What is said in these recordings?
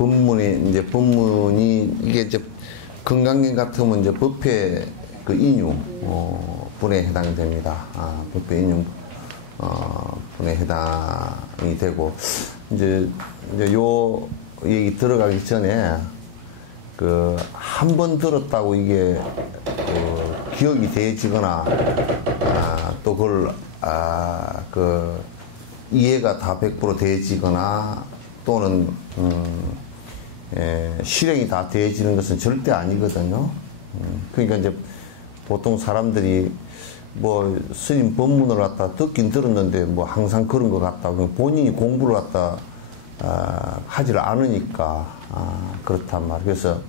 법문이 이게 이제 건강경 같으면 이제 법회 그 인용 분에 해당이 됩니다. 법회 인용 분에 해당이 되고 이제 요 얘기 들어가기 전에 그 한 번 들었다고 이게 기억이 되어지거나 또 그걸 그 이해가 다 100% 되어지거나 또는 실행이 다 되어지는 것은 절대 아니거든요. 그러니까 이제 보통 사람들이 뭐 스님 법문을 갖다 듣긴 들었는데 뭐 항상 그런 것 같다. 본인이 공부를 갖다 하지를 않으니까 그렇단 말이에요. 그래서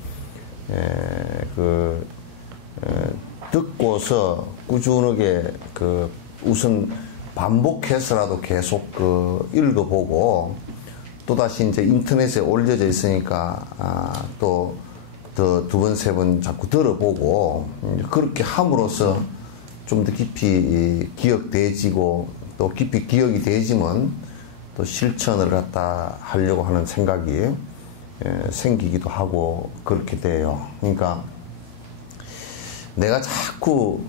듣고서 꾸준하게 우선 반복해서라도 계속 읽어보고 또다시 이제 인터넷에 올려져 있으니까 또 더 두 번, 세 번 자꾸 들어보고 그렇게 함으로써 좀 더 깊이 기억되지고 또 깊이 기억이 되지면 또 실천을 갖다 하려고 하는 생각이 생기기도 하고 그렇게 돼요. 그러니까 내가 자꾸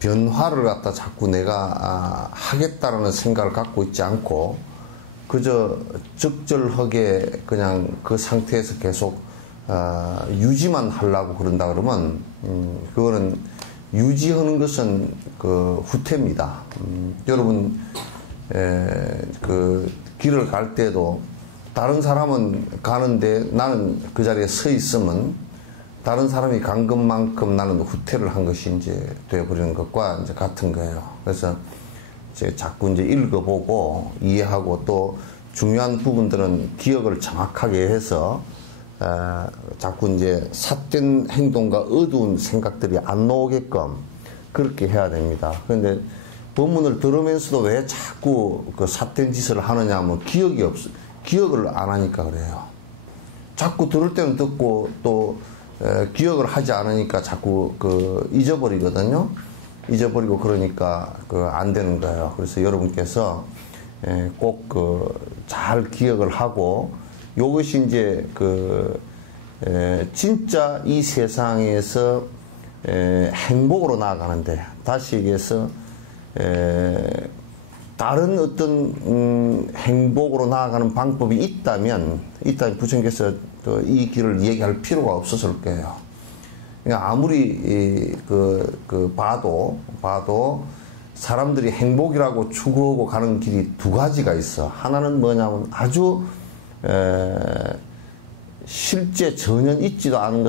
변화를 갖다 자꾸 내가 하겠다라는 생각을 갖고 있지 않고 그저 적절하게 그냥 그 상태에서 계속 유지만 하려고 그런다 그러면 그거는 유지하는 것은 후퇴입니다. 여러분 길을 갈 때도 다른 사람은 가는데 나는 그 자리에 서 있으면 다른 사람이 간 것만큼 나는 후퇴를 한 것이 이제 되어버리는 것과 이제 같은 거예요. 그래서 이제 자꾸 이제 읽어보고 이해하고 또 중요한 부분들은 기억을 정확하게 해서 자꾸 이제 삿된 행동과 어두운 생각들이 안 나오게끔 그렇게 해야 됩니다. 그런데 법문을 들으면서도 왜 자꾸 삿된 짓을 하느냐 하면 기억을 안 하니까 그래요. 자꾸 들을 때는 듣고 또 기억을 하지 않으니까 자꾸 잊어버리거든요. 잊어버리고 그러니까 안 되는 거예요. 그래서 여러분께서 꼭 잘 기억을 하고 요것이 이제 진짜 이 세상에서 행복으로 나아가는데 다시 얘기해서 다른 어떤 행복으로 나아가는 방법이 있다면 부처님께서 이 길을 얘기할 필요가 없었을 거예요. 그러니까 아무리 봐도 사람들이 행복이라고 추구하고 가는 길이 두 가지가 있어. 하나는 뭐냐면 아주 실제 전혀 있지도 않은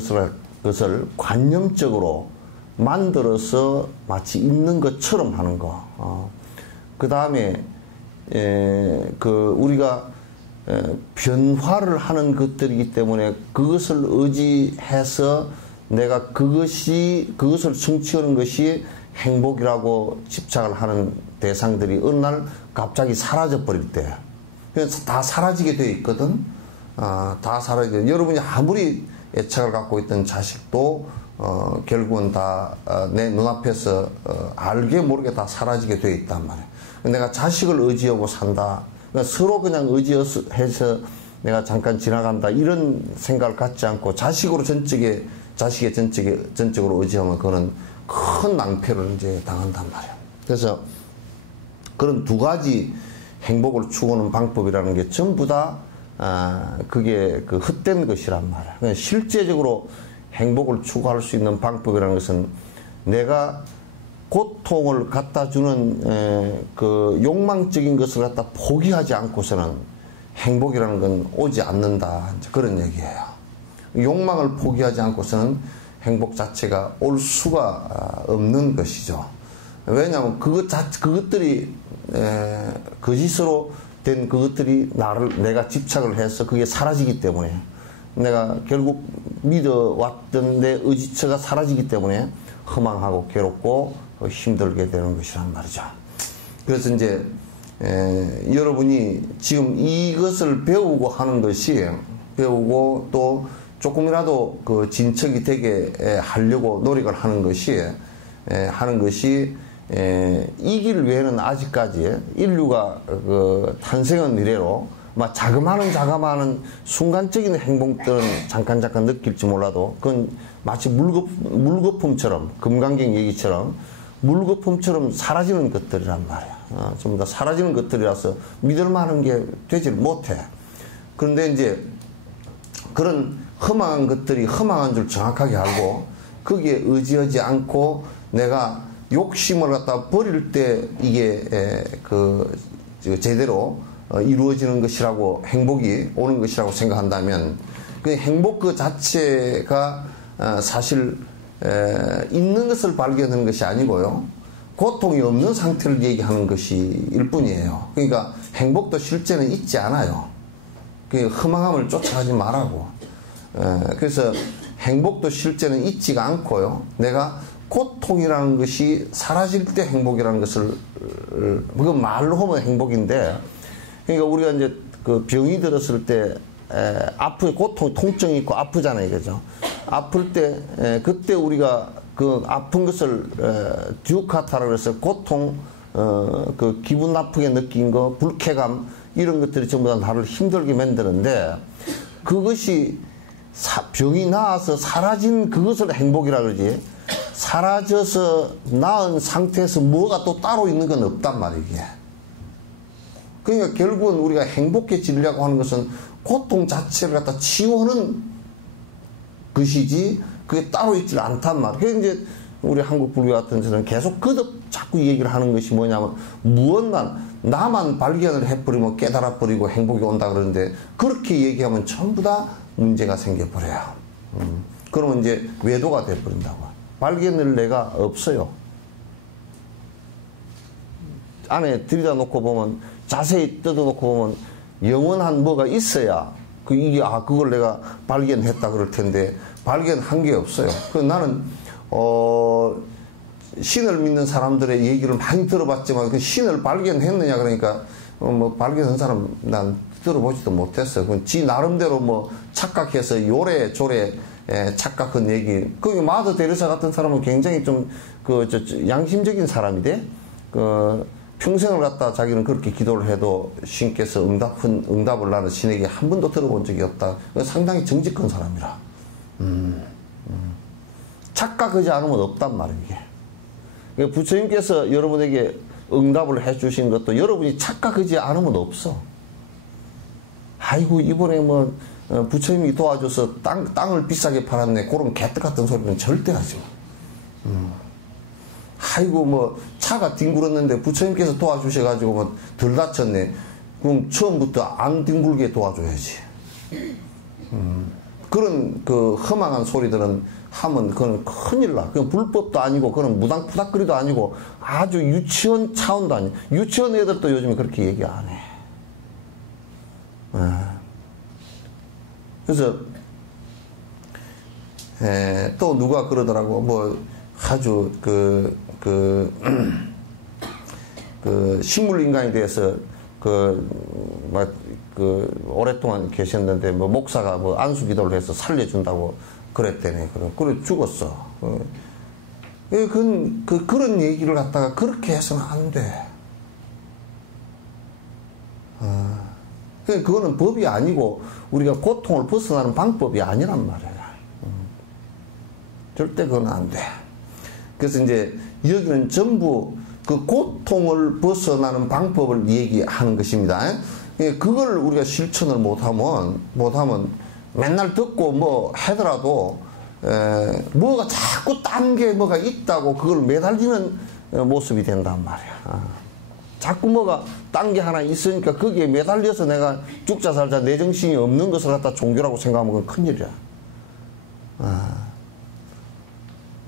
것을 관념적으로 만들어서 마치 있는 것처럼 하는 거. 그 다음에 우리가 변화를 하는 것들이기 때문에 그것을 의지해서 내가 그것을 성취하는 것이 행복이라고 집착을 하는 대상들이 어느 날 갑자기 사라져 버릴 때, 그래서 다 사라지게 돼 있거든. 다 사라지게. 여러분이 아무리 애착을 갖고 있던 자식도 결국은 다 내 눈앞에서 알게 모르게 다 사라지게 돼 있단 말이야. 내가 자식을 의지하고 산다. 그러니까 서로 그냥 의지해서 내가 잠깐 지나간다. 이런 생각을 갖지 않고 자식의 전적으로 의지하면 그거는 큰 낭패를 이제 당한단 말이야. 그래서 그런 두 가지 행복을 추구하는 방법이라는 게 전부 다 그게 헛된 것이란 말이야. 그러니까 실제적으로 행복을 추구할 수 있는 방법이라는 것은 내가 고통을 갖다 주는 욕망적인 것을 갖다 포기하지 않고서는 행복이라는 건 오지 않는다. 그런 얘기예요. 욕망을 포기하지 않고서는 행복 자체가 올 수가 없는 것이죠. 왜냐하면 그것들이 거짓으로 된 그것들이 내가 집착을 해서 그게 사라지기 때문에 내가 결국 믿어왔던 내 의지처가 사라지기 때문에 허망하고 괴롭고 힘들게 되는 것이란 말이죠. 그래서 이제 여러분이 지금 이것을 배우고 하는 것이 배우고 또 조금이라도 진척이 되게 하려고 노력을 하는 것이 이 길 외에는 아직까지 인류가 탄생한 이래로 막 자그마한 순간적인 행복들은 잠깐 느낄지 몰라도 그건 마치 물거품처럼 금강경 얘기처럼 물거품처럼 사라지는 것들이란 말이야. 전부 다 사라지는 것들이라서 믿을 만한 게 되질 못해. 그런데 이제 그런 허망한 것들이 허망한 줄 정확하게 알고 거기에 의지하지 않고 내가 욕심을 갖다 버릴 때 이게 제대로 이루어지는 것이라고, 행복이 오는 것이라고 생각한다면 그 행복 그 자체가 사실 있는 것을 발견하는 것이 아니고요, 고통이 없는 상태를 얘기하는 것일 뿐이에요. 그러니까 행복도 실제는 있지 않아요. 그 허망함을 쫓아가지 말라고. 그래서 행복도 실제는 있지가 않고요, 내가 고통이라는 것이 사라질 때 행복이라는 것을, 그 말로 하면 행복인데, 그러니까 우리가 이제 그 병이 들었을 때 고통, 통증이 있고 아프잖아요, 그죠? 아플 때 그때 우리가 그 아픈 것을 듀카타라고 해서 고통, 그 기분 나쁘게 느낀 거, 불쾌감, 이런 것들이 전부 다 나를 힘들게 만드는데, 그것이 병이 나아서 사라진 그것을 행복이라 그러지, 사라져서 나은 상태에서 뭐가 또 따로 있는 건 없단 말이에요, 이게. 그러니까 결국은 우리가 행복해지려고 하는 것은 고통 자체를 갖다 치유하는 것이지, 그게 따로 있질 않단 말이에요. 그래서 이제 우리 한국 불교 같은 데는 계속 거듭 자꾸 얘기를 하는 것이 뭐냐면, 나만 발견을 해버리면 깨달아버리고 행복이 온다 그러는데, 그렇게 얘기하면 전부 다 문제가 생겨버려요. 그러면 이제 외도가 돼버린다고. 발견할 내가 없어요. 안에 들여다 놓고 보면, 자세히 뜯어놓고 보면 영원한 뭐가 있어야 그걸 내가 발견했다 그럴 텐데 발견한 게 없어요. 그래서 나는 신을 믿는 사람들의 얘기를 많이 들어봤지만 그 신을 발견했느냐 그러니까 뭐 발견한 사람 난 들어보지도 못했어. 그건 지 나름대로 뭐 착각해서 요래조래 착각한 얘기. 거기 마더 데레사 같은 사람은 굉장히 좀 양심적인 사람이 돼. 평생을 갖다 자기는 그렇게 기도를 해도 신께서 응답을 나는 신에게 한 번도 들어본 적이 없다. 상당히 정직한 사람이라. 착각하지 않으면 없단 말이에요, 이게. 부처님께서 여러분에게 응답을 해 주신 것도 여러분이 착각하지 않으면 없어. 아이고, 이번에 뭐, 부처님이 도와줘서 땅을 비싸게 팔았네. 그런 개떡 같은 소리는 절대 하지 마. 아이고, 뭐, 차가 뒹굴었는데 부처님께서 도와주셔가지고 뭐, 덜 다쳤네. 그럼 처음부터 안 뒹굴게 도와줘야지. 그런 그 허망한 소리들은 하면 그건 큰일 나. 그건 불법도 아니고, 그건 무당푸닥거리도 아니고, 아주 유치원 차원도 아니고, 유치원 애들도 요즘에 그렇게 얘기 안 해. 그래서, 또 누가 그러더라고. 뭐, 아주 식물인간에 대해서 오랫동안 계셨는데, 뭐, 목사가 뭐, 안수기도를 해서 살려준다고 그랬대네. 그래, 죽었어. 그런 얘기를 갖다가 그렇게 해서는 안 돼. 그거는 법이 아니고, 우리가 고통을 벗어나는 방법이 아니란 말이야. 절대 그건 안 돼. 그래서 이제, 여기는 전부 그 고통을 벗어나는 방법을 얘기하는 것입니다. 그걸 우리가 실천을 못하면 맨날 듣고 뭐 하더라도 뭐가 자꾸 딴 게 뭐가 있다고 그걸 매달리는 모습이 된단 말이야. 자꾸 뭐가 딴 게 하나 있으니까 거기에 매달려서 내가 죽자 살자 내 정신이 없는 것을 갖다 종교라고 생각하면 그건 큰일이야.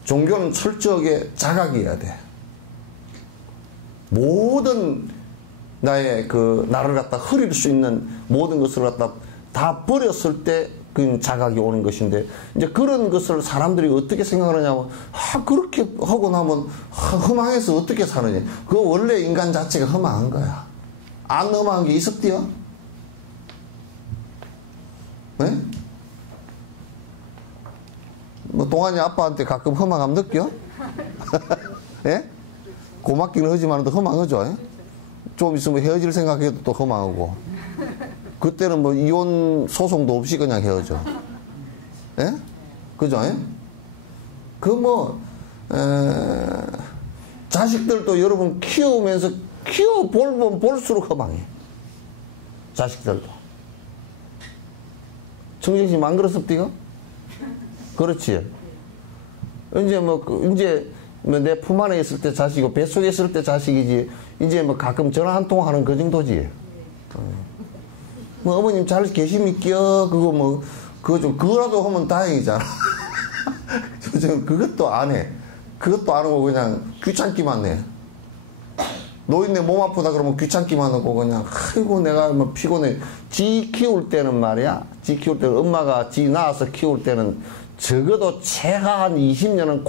종교는 철저하게 자각이어야 돼. 모든 나의 나를 갖다 흐릴 수 있는 모든 것을 갖다 다 버렸을 때 그 자각이 오는 것인데, 이제 그런 것을 사람들이 어떻게 생각하느냐면, 그렇게 하고 나면 허망해서 어떻게 사느냐. 그거 원래 인간 자체가 허망한 거야. 안 허망한 게 있었디요? 네? 뭐 동안이 아빠한테 가끔 허망함 느껴? 예? 고맙기는 하지만 또 허망하죠. 좀 있으면 헤어질 생각해도 또 허망하고. 그때는 뭐 이혼 소송도 없이 그냥 헤어져. 예? 그죠? 예? 자식들도 여러분 키우면서 키워보면 볼수록 허망해. 자식들도. 청정심 안 그렇습니까? 그렇지. 이제 내 품 안에 있을 때 자식이고, 뱃속에 있을 때 자식이지, 이제 뭐 가끔 전화 한 통 하는 그 정도지. 뭐 어머님 잘 계십니까? 그거라도 하면 다행이잖아. 요즘 그것도 안 해. 그것도 안 하고 그냥 귀찮기만 해. 노인네 몸 아프다 그러면 귀찮기만 하고 그냥, 아이고, 내가 뭐 피곤해. 지 키울 때는 말이야. 지 키울 때는 엄마가 지 낳아서 키울 때는 적어도 제가 한 20년은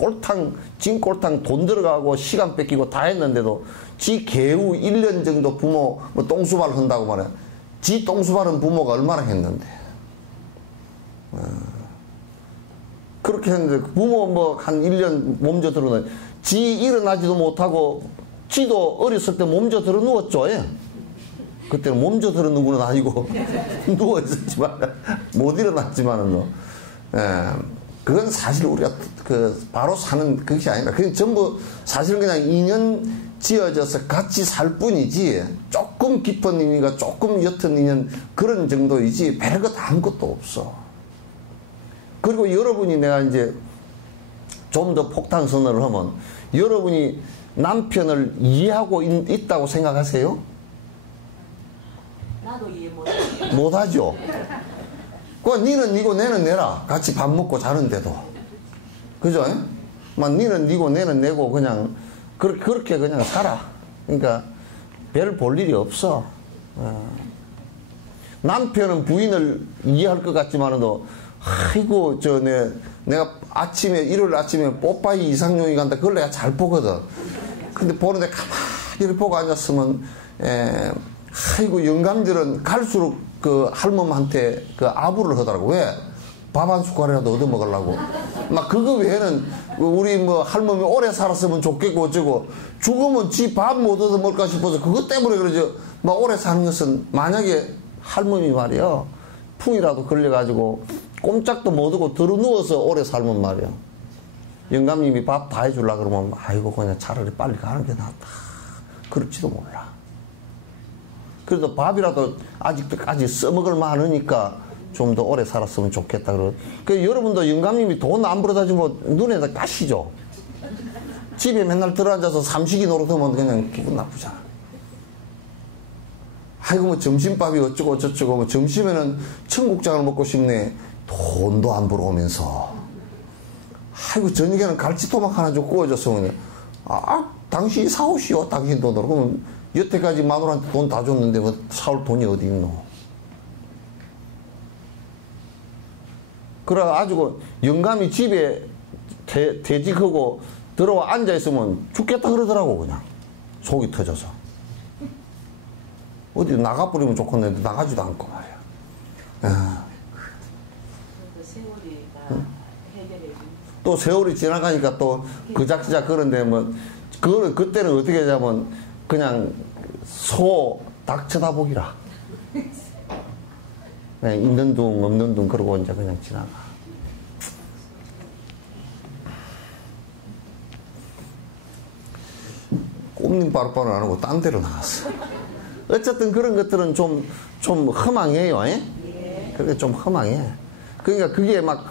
진꼴탕 돈 들어가고 시간 뺏기고 다 했는데도 지 개후 1년 정도 부모 뭐 똥수발 한다고 말해. 지 똥수발은 부모가 얼마나 했는데. 그렇게 했는데 부모 뭐 한 1년 몸져 들어는 지 일어나지도 못하고 지도 어렸을 때 몸져 들어 누웠죠. 예? 그때는 몸져 들어 누구는 아니고 누워 있었지만 못 일어났지만은 그건 사실 우리가 바로 사는 것이 아니라 그냥 전부 사실은 그냥 인연 지어져서 같이 살 뿐이지 조금 깊은 인연과 조금 옅은 인연 그런 정도이지 별것 아무것도 없어. 그리고 여러분이 내가 이제 좀 더 폭탄 선언을 하면 여러분이 남편을 이해하고 있다고 생각하세요? 나도 이해 못하죠. 니는 니고 내는 내라. 같이 밥 먹고 자는데도. 그죠? 니는 니고 내는 내고 그냥 그렇게 그냥 살아. 그러니까 별 볼 일이 없어. 남편은 부인을 이해할 것 같지만도 아이고 내가 일요일 아침에 뽀빠이 이상용이 간다. 그걸 내가 잘 보거든. 근데 보는데 가만히 보고 앉았으면 아이고 영감들은 갈수록 그 할멈한테 그 아부를 하더라고. 왜? 밥 한 숟갈이라도 얻어 먹으려고. 막 그거 외에는 우리 뭐 할멈이 오래 살았으면 좋겠고 어쩌고 죽으면 지 밥 못 얻어 먹을까 싶어서 그것 때문에 그러죠. 막 오래 사는 것은 만약에 할멈이 말이야 풍이라도 걸려가지고 꼼짝도 못 하고 들어 누워서 오래 살면 말이야 영감님이 밥 다 해주려고 그러면 아이고 그냥 차라리 빨리 가는 게 낫다. 그럴지도 몰라. 그래도 밥이라도 아직도까지 써먹을 만하니까 좀 더 오래 살았으면 좋겠다. 그 여러분도 영감님이 돈 안 벌어다 주면 눈에다 까시죠. 집에 맨날 들어앉아서 삼식이 노릇하면 그냥 기분 나쁘잖아. 아이고 뭐 점심밥이 어쩌고 저쩌고 뭐 점심에는 청국장을 먹고 싶네. 돈도 안 벌어오면서 아이고 저녁에는 갈치토막 하나 좀 구워줘서 그냥 당신이 사오시오. 당신 돈으로. 그러면 여태까지 마누라한테 돈 다 줬는데 뭐 사올 돈이 어디 있노. 그래가지고 영감이 집에 퇴직하고 들어와 앉아있으면 죽겠다 그러더라고. 그냥 속이 터져서 어디 나가버리면 좋겠는데 나가지도 않고 말이야. 또 세월이 지나가니까 또 그작지작 그런데 뭐 그때는 어떻게 하자면 그냥 닭 쳐다보기라. 그냥 있는 둥 없는 둥 그러고 이제 그냥 지나가. 꼼님 빠르빠르 안 하고 딴 데로 나갔어. 어쨌든 그런 것들은 좀 허망해요. 그게 좀 허망해. 그러니까 그게 막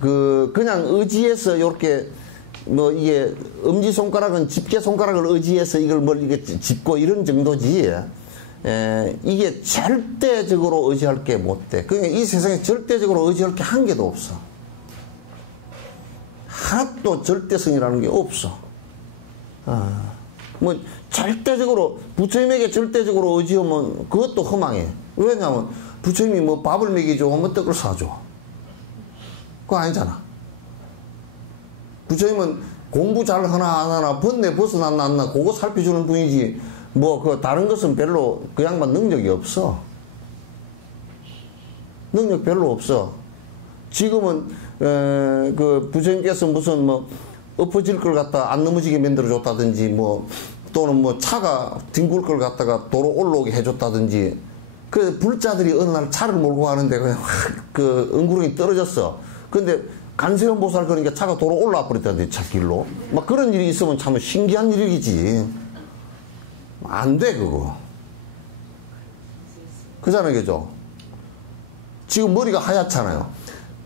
그냥 의지해서 요렇게 뭐 이게 엄지손가락은 집게손가락을 의지해서 이걸 이게 짚고 이런 정도지. 이게 절대적으로 의지할 게 못 돼. 그러니까 이 세상에 절대적으로 의지할 게 한 개도 없어. 하나도 절대성이라는 게 없어. 뭐 절대적으로 부처님에게 절대적으로 의지하면 그것도 허망해. 왜냐하면 부처님이 뭐 밥을 먹이죠, 뭐 떡을 사줘. 그거 아니잖아. 부처님은 공부 잘 하나 안 하나, 번뇌 벗어났나 안 나, 그거 살펴주는 분이지. 뭐 다른 것은 별로 그 양반 능력이 없어. 능력 별로 없어. 지금은 그 부처님께서 무슨 뭐 엎어질 걸 갖다 안 넘어지게 만들어 줬다든지 뭐 또는 뭐 차가 뒹굴 걸 갖다가 도로 올라오게 해줬다든지 그 불자들이 어느 날 차를 몰고 가는데 그냥 확 그 엉구렁이 떨어졌어. 근데 간세형 보살 그러니까 차가 도로 올라와 버렸다는데 차길로. 막 그런 일이 있으면 참 신기한 일이지. 안 돼 그거. 그잖아요, 그죠? 지금 머리가 하얗잖아요.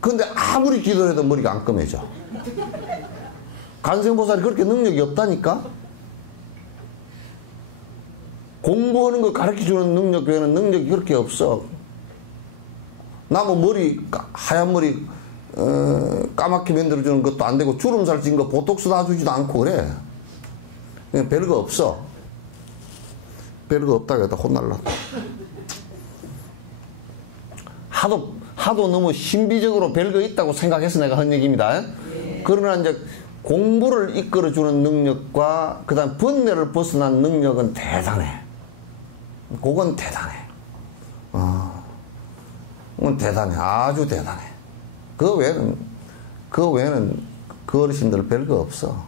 근데 아무리 기도를 해도 머리가 안 검해져. 간세형보살이 그렇게 능력이 없다니까? 공부하는 거 가르쳐주는 능력 외에는 능력이 그렇게 없어. 나무 머리, 하얀 머리, 까맣게 만들어주는 것도 안 되고, 주름살 찐 거 보톡스 놔주지도 않고 그래. 그냥 별거 없어. 별거 없다고 해도 혼날라. 하도 너무 신비적으로 별거 있다고 생각해서 내가 한 얘기입니다. 그러나 이제 공부를 이끌어주는 능력과 그 다음 번뇌를 벗어난 능력은 대단해. 그건 대단해. 그건 대단해. 아주 대단해. 그 외에는 그 어르신들 별거 없어.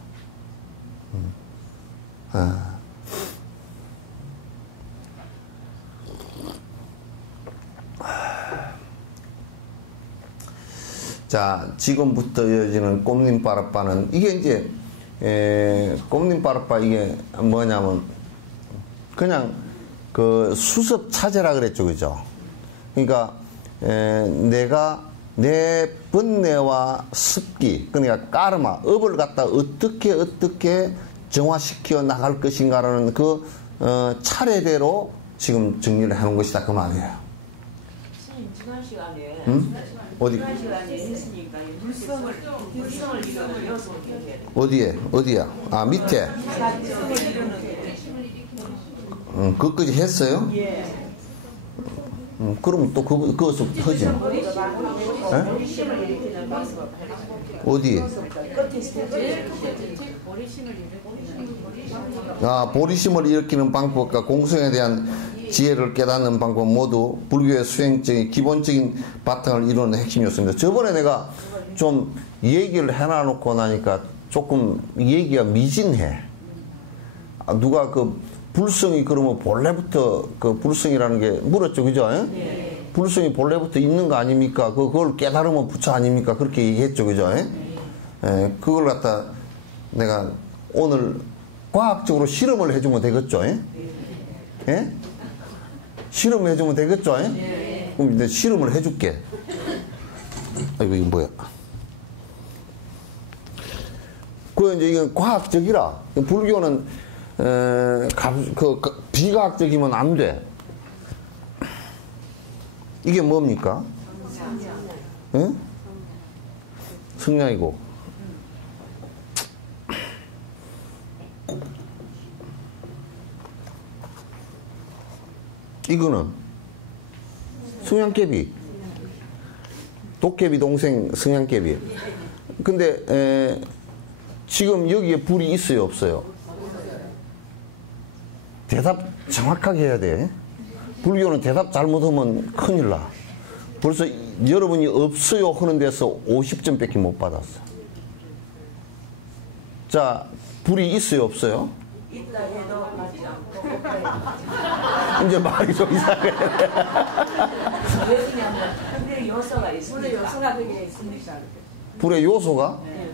자, 지금부터 이어지는 꼼님빠라빠는 이게 이제 꼼님빠라빠 이게 뭐냐면 그냥 그 수습 차제라 그랬죠, 그죠? 그러니까 내가 내 번뇌와 습기, 그러니까 까르마, 업을 갖다 어떻게 정화시켜 나갈 것인가라는 그 차례대로 지금 정리를 해놓은 것이다 그 말이에요. 스님 지난 시간에 어디? 지난 시간에 했으니까 물성을 이뤄서 어디야? 아, 밑에. 그것까지 했어요? 예. 그럼 또 그것을 하지. 어디? 아, 보리심을 일으키는 방법과 공성에 대한 지혜를 깨닫는 방법 모두 불교의 수행적인 기본적인 바탕을 이루는 핵심 요소입니다. 저번에 내가 좀 얘기를 해놔놓고 나니까 조금 얘기가 미진해. 누가 그 불성이 그러면 본래부터 그 불성이라는 게 물었죠, 그죠? 예. 불성이 본래부터 있는 거 아닙니까? 그걸 깨달으면 부처 아닙니까? 그렇게 얘기했죠, 그죠? 예. 그걸 갖다 내가 오늘 과학적으로 실험을 해주면 되겠죠? 예? 실험을 해주면 되겠죠? 예? 그럼 이제 실험을 해줄게. 아이고, 이거 뭐야? 그 이제 이건 과학적이라. 불교는 비과학적이면 안 돼. 이게 뭡니까? 응? 성냥이고. 이거는 성냥개비. 도깨비 동생 성냥개비. 근데 지금 여기에 불이 있어요, 없어요? 대답 정확하게 해야 돼. 불교는 대답 잘못하면 큰일 나. 벌써 여러분이 없어요 하는 데서 50점 밖에 못 받았어. 자, 불이 있어요, 없어요? 있다 해도 맞지 않고 이제 말이 좀 이상해. 왜냐면 불의 요소가 있습니다. 불의 요소가 그게 있습니까? 불의 요소가? 네.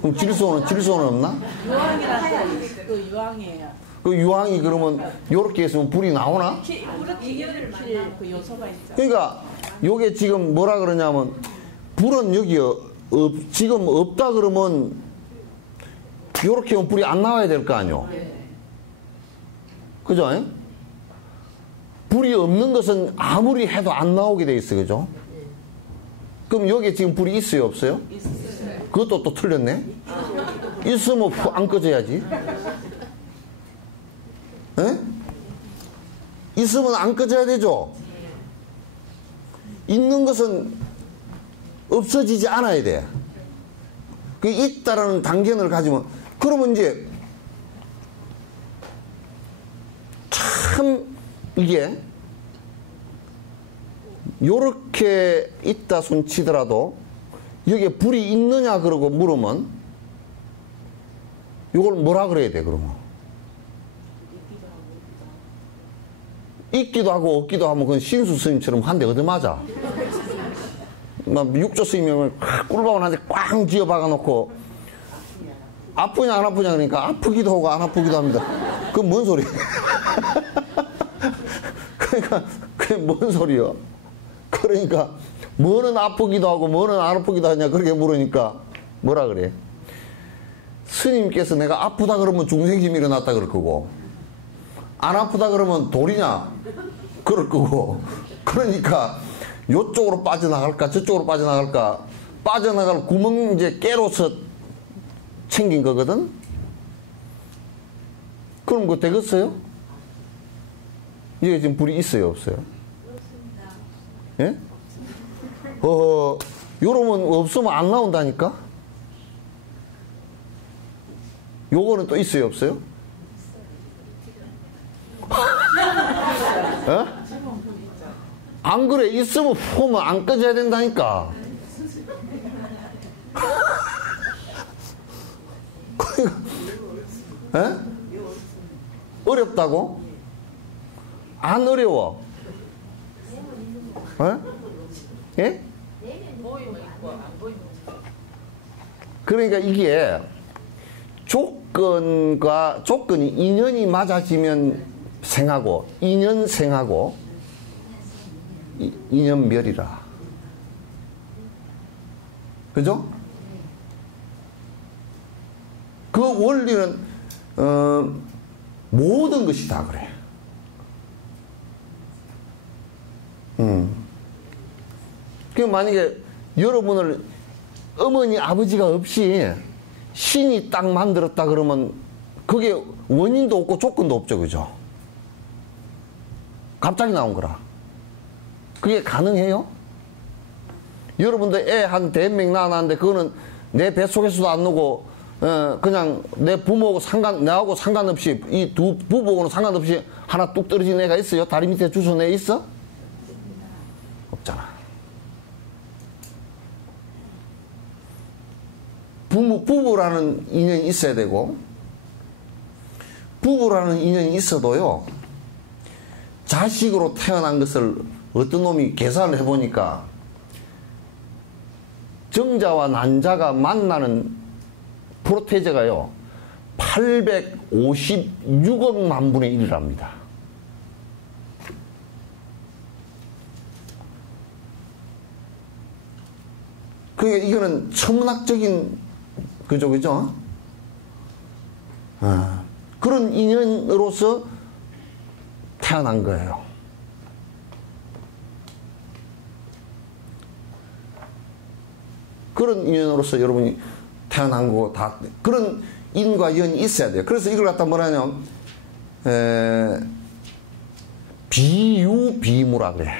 그럼 질소는 없나? 유황이라는 게 그 유황이에요. 그 유황이 그러면 요렇게 했으면 불이 나오나? 이결을 만든 그 요소가 있죠. 그러니까 요게 지금 뭐라 그러냐면 불은 여기 지금 없다 그러면 요렇게 하면 불이 안 나와야 될 거 아니요? 그죠? 불이 없는 것은 아무리 해도 안 나오게 돼 있어, 그죠? 그럼 여기에 지금 불이 있어요, 없어요? 있어요. 그것도 또 틀렸네? 있으면 안 꺼져야지. 에? 있으면 안 꺼져야 되죠? 있는 것은 없어지지 않아야 돼. 그 있다라는 단견을 가지면, 그러면 이제 참 이게 요렇게 있다 손 치더라도 여기에 불이 있느냐 그러고 물으면 요걸 뭐라 그래야 돼, 그러면? 있기도 하고 없기도 하면 그건 신수 스님처럼 한 대 얻어맞아. 막 육조 스님을 꿀밤을 한 대 꽝 쥐어 박아놓고 아프냐 안 아프냐 그러니까 아프기도 하고 안 아프기도 합니다. 그건 뭔 소리야? 그러니까 그게 뭔 소리야? 그러니까 뭐는 아프기도 하고 뭐는 안 아프기도 하냐 그렇게 물으니까 뭐라 그래? 스님께서 내가 아프다 그러면 중생심이 일어났다 그럴 거고 안 아프다 그러면 돌이냐 그럴 거고 그러니까 요쪽으로 빠져나갈까 저쪽으로 빠져나갈까 빠져나갈 구멍 이제 깨로서 챙긴 거거든. 그럼 그거 되겠어요? 이게 지금 불이 있어요 없어요? 없습니다. 예? 요러면 없으면 안 나온다니까? 요거는 또 있어요 없어요? 어? 안 그래 있으면 보면 안 꺼져야 된다니까. 에? 어렵다고? 안 어려워. 예? 그러니까 이게 조건이 인연이 맞아지면 생하고 인연생하고 인연멸이라. 그죠? 그 원리는 모든 것이 다 그래. 그 만약에 여러분을 어머니 아버지가 없이 신이 딱 만들었다 그러면 그게 원인도 없고 조건도 없죠, 그죠? 갑자기 나온 거라. 그게 가능해요? 여러분들 애 한 100명 낳았는데 그거는 내 뱃속에서도 안 나고 그냥 내 부모하고 나하고 상관없이 이 두 부부하고는 상관없이 하나 뚝 떨어진 애가 있어요? 다리 밑에 주워낸 애 있어? 없잖아. 부부라는 인연이 있어야 되고 부부라는 인연이 있어도요 자식으로 태어난 것을 어떤 놈이 계산을 해보니까 정자와 난자가 만나는 프로테제가요 856억만 분의 1이랍니다. 그러니까 이거는 천문학적인 그죠? 그런 인연으로서 태어난 거예요. 그런 인연으로서 여러분이 태어난 거고 다 그런 인과 연이 있어야 돼요. 그래서 이걸 갖다 뭐라냐면 비유비무라 그래.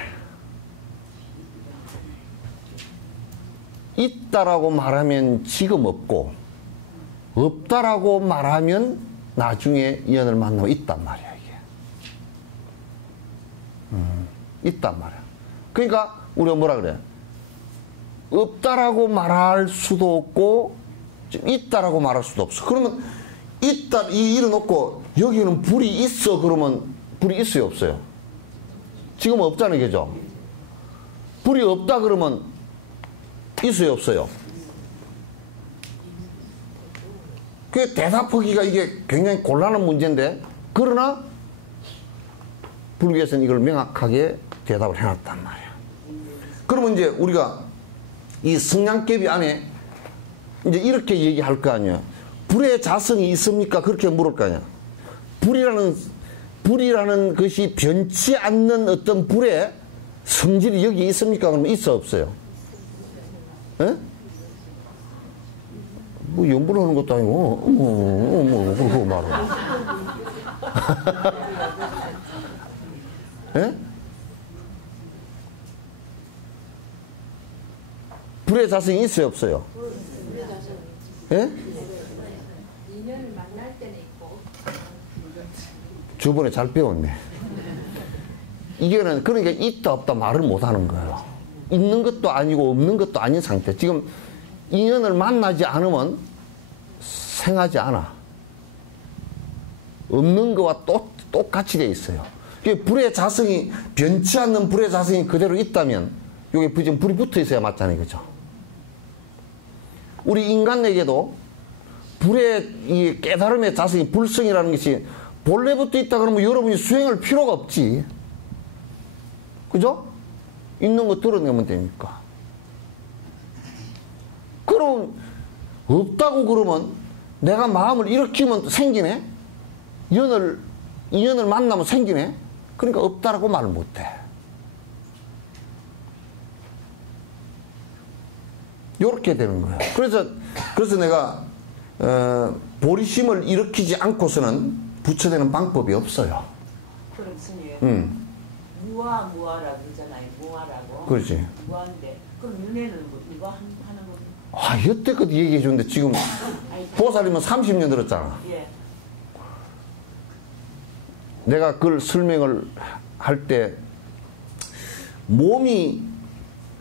있다라고 말하면 지금 없고 없다라고 말하면 나중에 인연을 만나면 있단 말이야 이게. 있단 말이야. 그러니까 우리가 뭐라 그래? 없다라고 말할 수도 없고 있다라고 말할 수도 없어. 그러면 있다 이 일어놓고 여기는 불이 있어 그러면 불이 있어요 없어요? 지금 없잖아요 그죠? 불이 없다 그러면 있어요 없어요? 그 대답하기가 이게 굉장히 곤란한 문제인데 그러나 불교에서는 이걸 명확하게 대답을 해놨단 말이야. 그러면 이제 우리가 이 성냥개비 안에 이제 이렇게 얘기할 거 아니야. 불의 자성이 있습니까? 그렇게 물을 거 아니야. 불이라는 것이 변치 않는 어떤 불의 성질이 여기 있습니까? 그러면 있어 없어요? 에? 뭐 연구를 하는 것도 아니고 어머 그거 말아. 예? 불의 자성이 있어요 없어요? 예? 인연을 만날 때는 있고 저번에 잘 배웠네. 이게는 그러니까 있다 없다 말을 못하는 거예요. 있는 것도 아니고 없는 것도 아닌 상태. 지금 인연을 만나지 않으면 생하지 않아. 없는 거와 똑같이 돼 있어요. 불의 자성이, 변치 않는 불의 자성이 그대로 있다면, 요게 지금 불이 붙어 있어야 맞잖아요. 그죠? 우리 인간에게도 불의 이 깨달음의 자성이, 불성이라는 것이 본래부터 있다 그러면 여러분이 수행할 필요가 없지. 그죠? 있는 거 드러내면 되니까. 그럼 없다고 그러면 내가 마음을 일으키면 생기네? 인연을 만나면 생기네? 그러니까 없다라고 말을 못해. 요렇게 되는 거야. 그래서 내가 보리심을 일으키지 않고서는 부처되는 방법이 없어요. 그럼 스님, 무아라고 그러잖아요. 무아라고. 그렇지. 무아인데 그럼 윤회는 뭐 이거 하는 겁니까? 아, 여태껏 얘기해 줬는데 지금 보살이면 30년 들었잖아. 예. 내가 그걸 설명을 할 때 몸이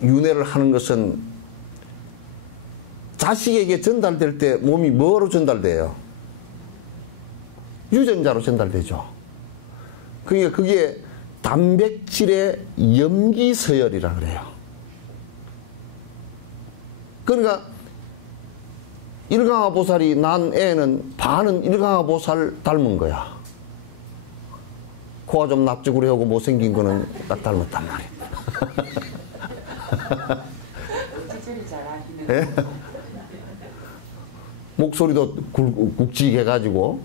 윤회를 하는 것은 자식에게 전달될 때 몸이 뭐로 전달돼요? 유전자로 전달되죠. 그러니까 그게 단백질의 염기서열이라 그래요. 그러니까 일강화보살이 낳은 애는 반은 일강화보살 닮은 거야. 코가 좀 납작으로 하고 못생긴 거는 딱 닮았단 말이야. 찌질이 잘하시는. 예? 목소리도 굵직해가지고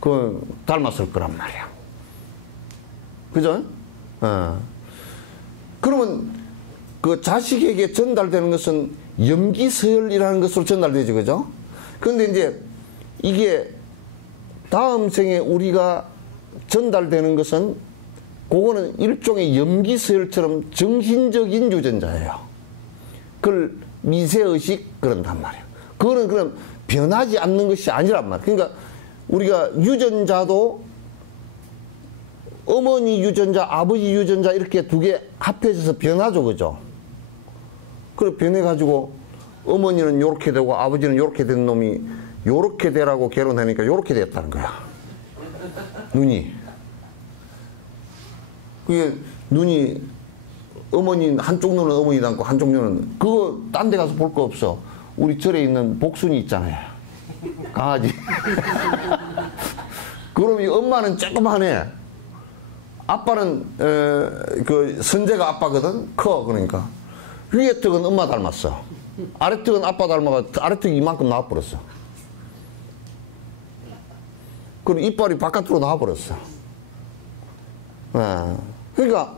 그 닮았을 거란 말이야. 그죠? 그러면 그 자식에게 전달되는 것은 염기서열이라는 것으로 전달되죠. 그죠? 그런데 이제 이게 다음 생에 우리가 전달되는 것은 그거는 일종의 염기서열처럼 정신적인 유전자예요. 그걸 미세의식 그런단 말이에요. 그거는 그럼 변하지 않는 것이 아니란 말이에요. 그러니까 우리가 유전자도 어머니 유전자, 아버지 유전자 이렇게 두 개 합해져서 변하죠. 그죠? 그래 변해가지고 어머니는 요렇게 되고 아버지는 요렇게 된 놈이 요렇게 되라고 결혼하니까 요렇게 됐다는 거야. 눈이. 그게 눈이 어머니 한쪽 눈은 어머니 닮고 한쪽 눈은 그거 딴 데 가서 볼 거 없어. 우리 절에 있는 복순이 있잖아요. 강아지. 그럼 이 엄마는 조그만해. 아빠는 그 선재가 아빠거든. 커. 그러니까 위에 턱은 엄마 닮았어. 아래 턱은 아빠 닮아가 아래 턱이 이만큼 나와버렸어. 그리고 이빨이 바깥으로 나와버렸어. 그러니까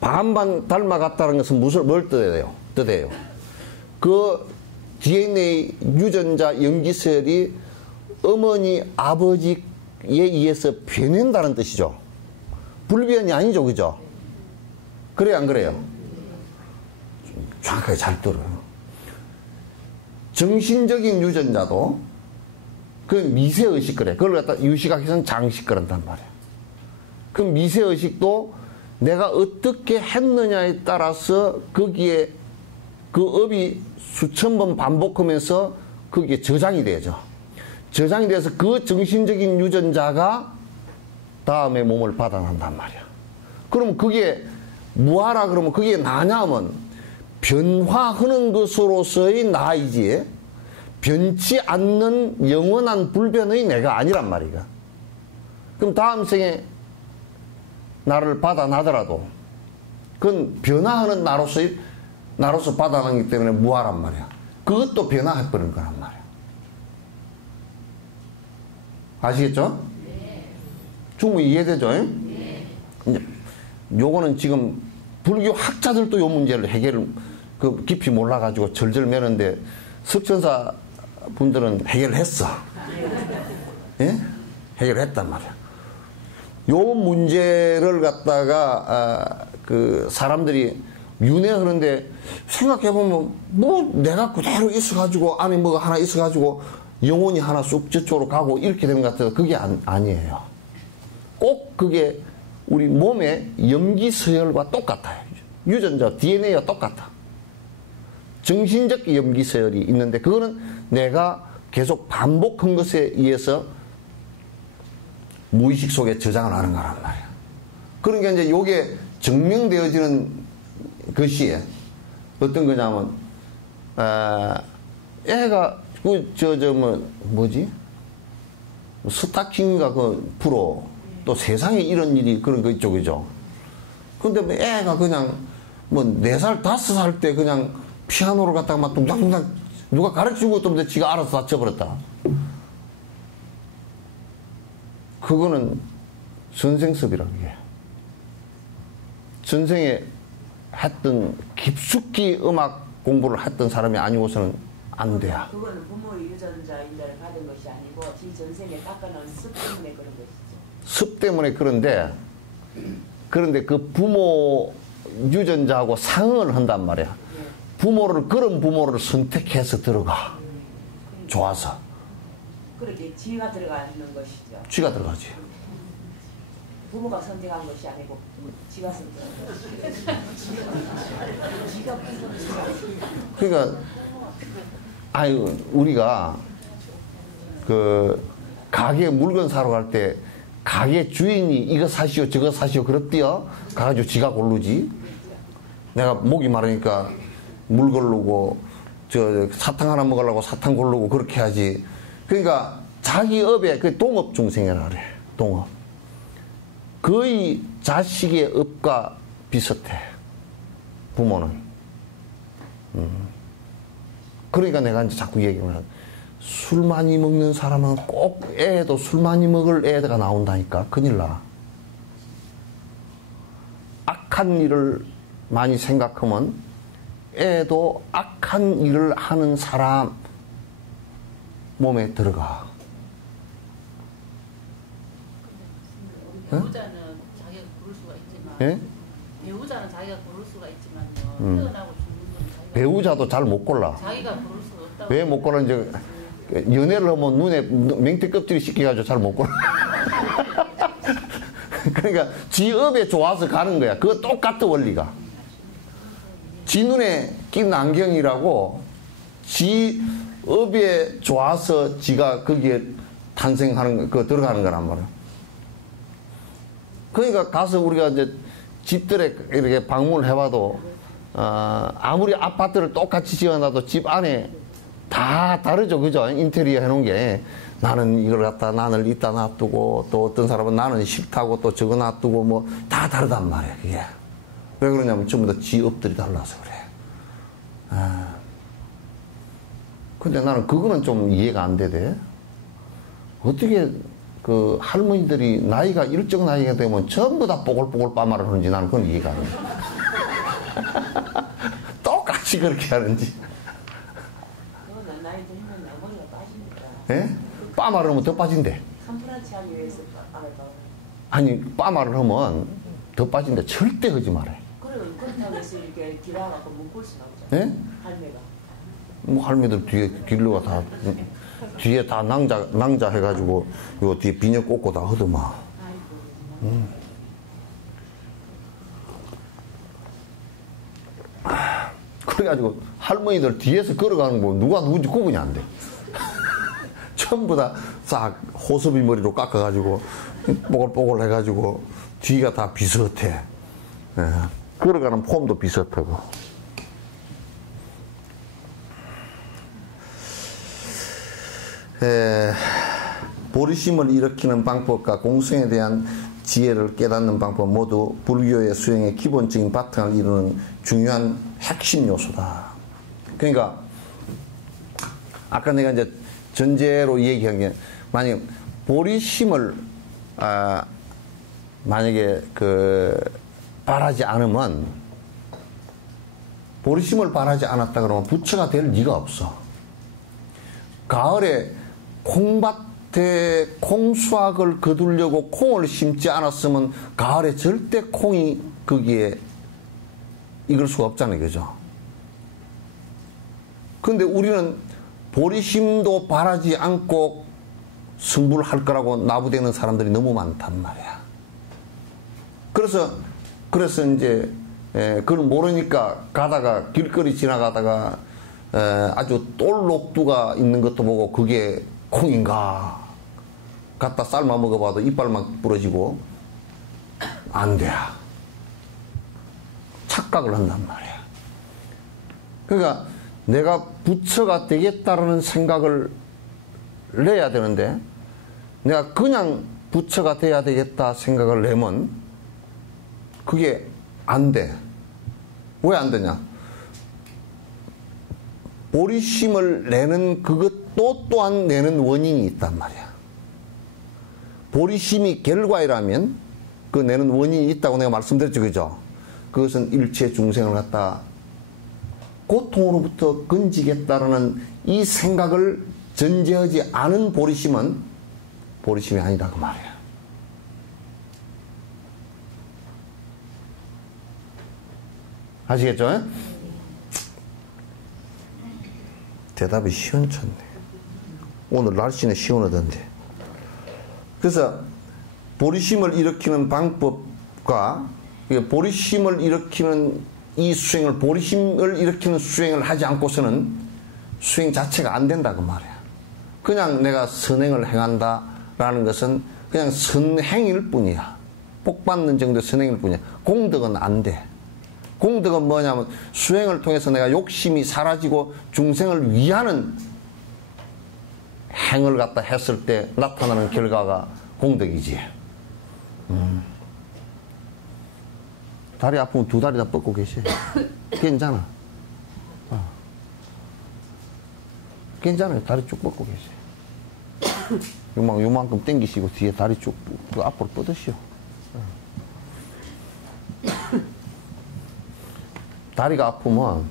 반반 닮아갔다는 것은 뭘 뜻해요? 그 DNA 유전자 염기서열이 어머니 아버지에 의해서 변한다는 뜻이죠. 불변이 아니죠. 그죠? 그래요 안 그래요? 정확하게 잘 들어요. 정신적인 유전자도 그 미세의식 그래. 그걸 갖다 유시각에서는 장식 그런단 말이야. 그 미세의식도 내가 어떻게 했느냐에 따라서 거기에 그 업이 수천 번 반복하면서 거기에 저장이 되죠. 저장이 돼서 그 정신적인 유전자가 다음에 몸을 받아난단 말이야. 그럼 그게 무하라 그러면 그게 나냐 하면 변화하는 것으로서의 나이지 변치 않는 영원한 불변의 내가 아니란 말이야. 그럼 다음 생에 나를 받아나더라도 그건 변화하는 나로서 받아나기 때문에 무하란 말이야. 그것도 변화해버린 거란 말이야. 아시겠죠? 네. 충분히 이해되죠? 네. 이제 요거는 지금 불교 학자들도 요 문제를 해결을 그 깊이 몰라가지고 절절 매는데 석천사 분들은 해결을 했어. 예? 해결했단 말이야. 요 문제를 갖다가 그 사람들이 윤회하는데 생각해보면 뭐 내가 그대로 있어가지고 안에 뭐가 하나 있어가지고 영혼이 하나 쑥 저쪽으로 가고 이렇게 되는 것 같아서 그게 아니에요. 꼭 그게 우리 몸의 염기서열과 똑같아요. 유전자 DNA와 똑같아. 정신적 염기서열이 있는데 그거는 내가 계속 반복한 것에 의해서 무의식 속에 저장을 하는 거란 말이야. 그러니까 이제 요게 증명되어지는 것이 어떤 거냐면, 애가, 뭐지? 스타킹인가 그 프로, 또 세상에 이런 일이 그런 거 있죠, 그죠? 근데 뭐 애가 그냥, 뭐 4살, 5살 때 그냥 피아노를 갖다가 막 둥닥둥닥 누가 가르치고 있던데 지가 알아서 다 쳐버렸다. 그거는 선생습이라는 게. 전생에 했던 깊숙이 음악 공부를 했던 사람이 아니고서는 안 돼야. 그거는 부모의 유전자 인자를 받은 것이 아니고 지 전생에 닦아놓은 습 때문에 그런 것이죠. 습 때문에 그런데 그 부모 유전자하고 상응을 한단 말이야. 그런 부모를 선택해서 들어가. 좋아서. 그렇게 지가 들어가는 것이죠. 쥐가 들어가지. 부모가 선택한 것이 아니고 지가 선택한 것이죠. 그러니까 우리가 그 가게 물건 사러 갈 때 가게 주인이 이거 사시오 저거 사시오 그랬디요. 가가지고 지가 고르지. 내가 목이 마르니까 물 고르고 저 사탕 하나 먹으려고 사탕 고르고 그렇게 하지. 그러니까 자기 업에 그 동업 중생이라 그래. 동업. 거의 자식의 업과 비슷해. 부모는. 그러니까 내가 이제 자꾸 얘기하면 술 많이 먹는 사람은 꼭 애도 술 많이 먹을 애가 나온다니까. 큰일 나. 악한 일을 많이 생각하면 애도 악한 일을 하는 사람 몸에 들어가. 배우자는 자기가 고를 수가 있지만, 예? 배우자는 자기가 고를 수가 있지만요. 태어나고 죽는 건 자기가 배우자도 잘 못 골라. 자기가 고를 수가 없다고. 왜 못 골라? 이제 연애를 하면 눈에 맹태 껍질이 씻겨가지고 잘 못 골라. 그러니까 지 업에 좋아서 가는 거야. 그거 똑같은 원리가. 지 눈에 낀 안경이라고 지 업에 좋아서 지가 거기에 탄생하는 거 들어가는 거란 말이야. 그러니까 가서 우리가 이제 집들에 이렇게 방문을 해봐도 아무리 아파트를 똑같이 지어놔도 집 안에 다 다르죠, 그죠? 인테리어 해놓은 게 나는 이걸 갖다 나는 이따 놔두고 또 어떤 사람은 나는 싫다고 또 저거 놔두고 뭐 다 다르단 말이야, 그게. 왜 그러냐면 전부 다 지 업들이 달라서 그래. 근데 나는 그거는 좀 이해가 안 되대. 어떻게 그 할머니들이 나이가 일정 나이가 되면 전부 다 뽀글뽀글 빠마를 하는지 나는 그건 이해가 안 돼. 똑같이 그렇게 하는지. 그건 나이 들면 나머지가 빠집니다. 예? 빠마를 하면 더 빠진대. 산프란치 하기 위해서 빠르다. 아니 빠마를 하면 더 빠진대. 절대 하지 말아요. 그렇다고 해서 이렇게 길어갖고 묶을 수는 없죠. 예? 할매가. 뭐 할매들 뒤에 길러가 다 뒤에 다 낭자 해가지고 요 뒤에 비녀 꽂고 다 하더만. 그래가지고 할머니들 뒤에서 걸어가는 거 누가 누군지 구분이 안 돼. 전부 다 싹 호섭이 머리로 깎아가지고 뽀글뽀글 해가지고 뒤가 다 비슷해. 예. 걸어가는 폼도 비슷하고. 보리심을 일으키는 방법과 공성에 대한 지혜를 깨닫는 방법 모두 불교의 수행의 기본적인 바탕을 이루는 중요한 핵심 요소다. 그러니까 아까 내가 이제 전제로 얘기한 게 만약 보리심을 만약에 바라지 않으면 보리심을 바라지 않았다 그러면 부처가 될 리가 없어. 가을에 콩밭에 콩수확을 거두려고 콩을 심지 않았으면 가을에 절대 콩이 거기에 익을 수가 없잖아요, 그죠? 근데 우리는 보리심도 바라지 않고 승부를 할 거라고 나부대는 사람들이 너무 많단 말이야. 그래서 이제 그걸 모르니까 가다가 길거리 지나가다가 아주 똘 녹두가 있는 것도 보고 그게 콩인가 갖다 삶아 먹어봐도 이빨만 부러지고 안 돼. 착각을 한단 말이야. 그러니까 내가 부처가 되겠다라는 생각을 내야 되는데 내가 그냥 부처가 돼야 되겠다 생각을 내면 그게 안 돼. 왜 안 되냐? 보리심을 내는 그것도 또한 내는 원인이 있단 말이야. 보리심이 결과이라면 그 내는 원인이 있다고 내가 말씀드렸죠. 그죠? 그것은 일체 중생을 갖다 고통으로부터 건지겠다라는 이 생각을 전제하지 않은 보리심은 보리심이 아니다 그 말이야. 아시겠죠? 대답이 시원찮네. 오늘 날씨는 시원하던데. 그래서 보리심을 일으키는 방법과 보리심을 일으키는 이 수행을, 보리심을 일으키는 수행을 하지 않고서는 수행 자체가 안 된다 그 말이야. 그냥 내가 선행을 행한다라는 것은 그냥 선행일 뿐이야. 복 받는 정도의 선행일 뿐이야. 공덕은 안 돼. 공덕은 뭐냐면 수행을 통해서 내가 욕심이 사라지고 중생을 위하는 행을 갖다 했을 때 나타나는 결과가 공덕이지. 다리 아프면 두 다리 다 뻗고 계셔. 괜찮아. 괜찮아요. 다리 쭉 뻗고 계셔. 요만큼 당기시고 뒤에 다리 쭉 앞으로 뻗으시오. 다리가 아프면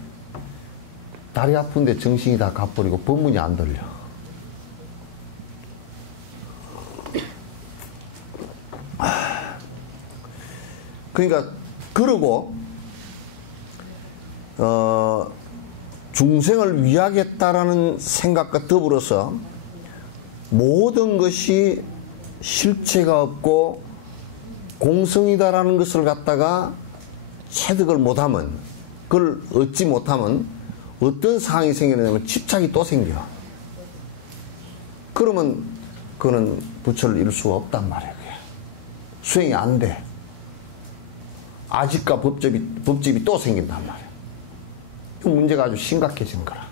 다리 아픈데 정신이 다 가버리고 법문이 안 들려. 그러니까 그러고 중생을 위하겠다라는 생각과 더불어서 모든 것이 실체가 없고 공성이다라는 것을 갖다가 체득을 못하면, 그걸 얻지 못하면 어떤 상황이 생기냐면 집착이 또 생겨. 그러면 그는 부처를 이룰 수가 없단 말이에요. 수행이 안 돼. 아집과 법집이 또 생긴단 말이에요. 그 문제가 아주 심각해진 거라.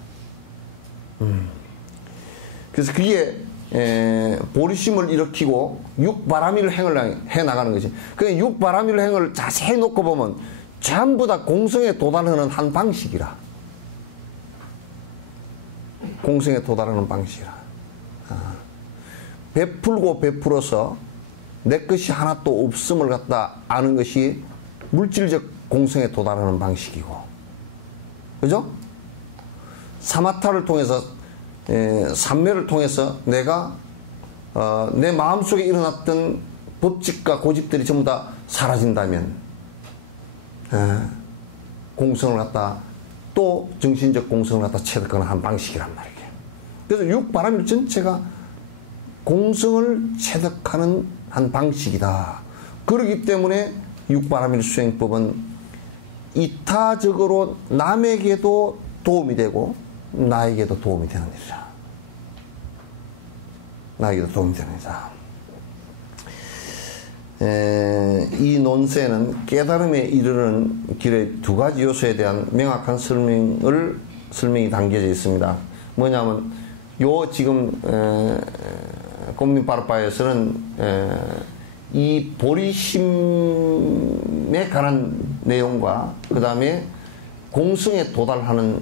그래서 그게 보리심을 일으키고 육바라밀 행을 해나가는 거지. 그 육바라밀 행을 자세히 놓고 보면 전부 다 공성에 도달하는 한 방식이라. 공성에 도달하는 방식이라. 베풀고 베풀어서 내 것이 하나도 없음을 갖다 아는 것이 물질적 공성에 도달하는 방식이고, 그죠? 사마타를 통해서, 삼매를 통해서 내가 내 마음속에 일어났던 법칙과 고집들이 전부 다 사라진다면 공성을 갖다, 또 정신적 공성을 갖다 체득하는 한 방식이란 말이에요. 그래서 육바라밀 전체가 공성을 체득하는 한 방식이다. 그렇기 때문에 육바라밀 수행법은 이타적으로 남에게도 도움이 되고 나에게도 도움이 되는 일이다. 나에게도 도움이 되는 일이다. 이 논세는 깨달음에 이르는 길의 두 가지 요소에 대한 명확한 설명이 담겨져 있습니다. 뭐냐면 요 지금 꼼림파르파에서는 이 보리심에 관한 내용과 그 다음에 공성에 도달하는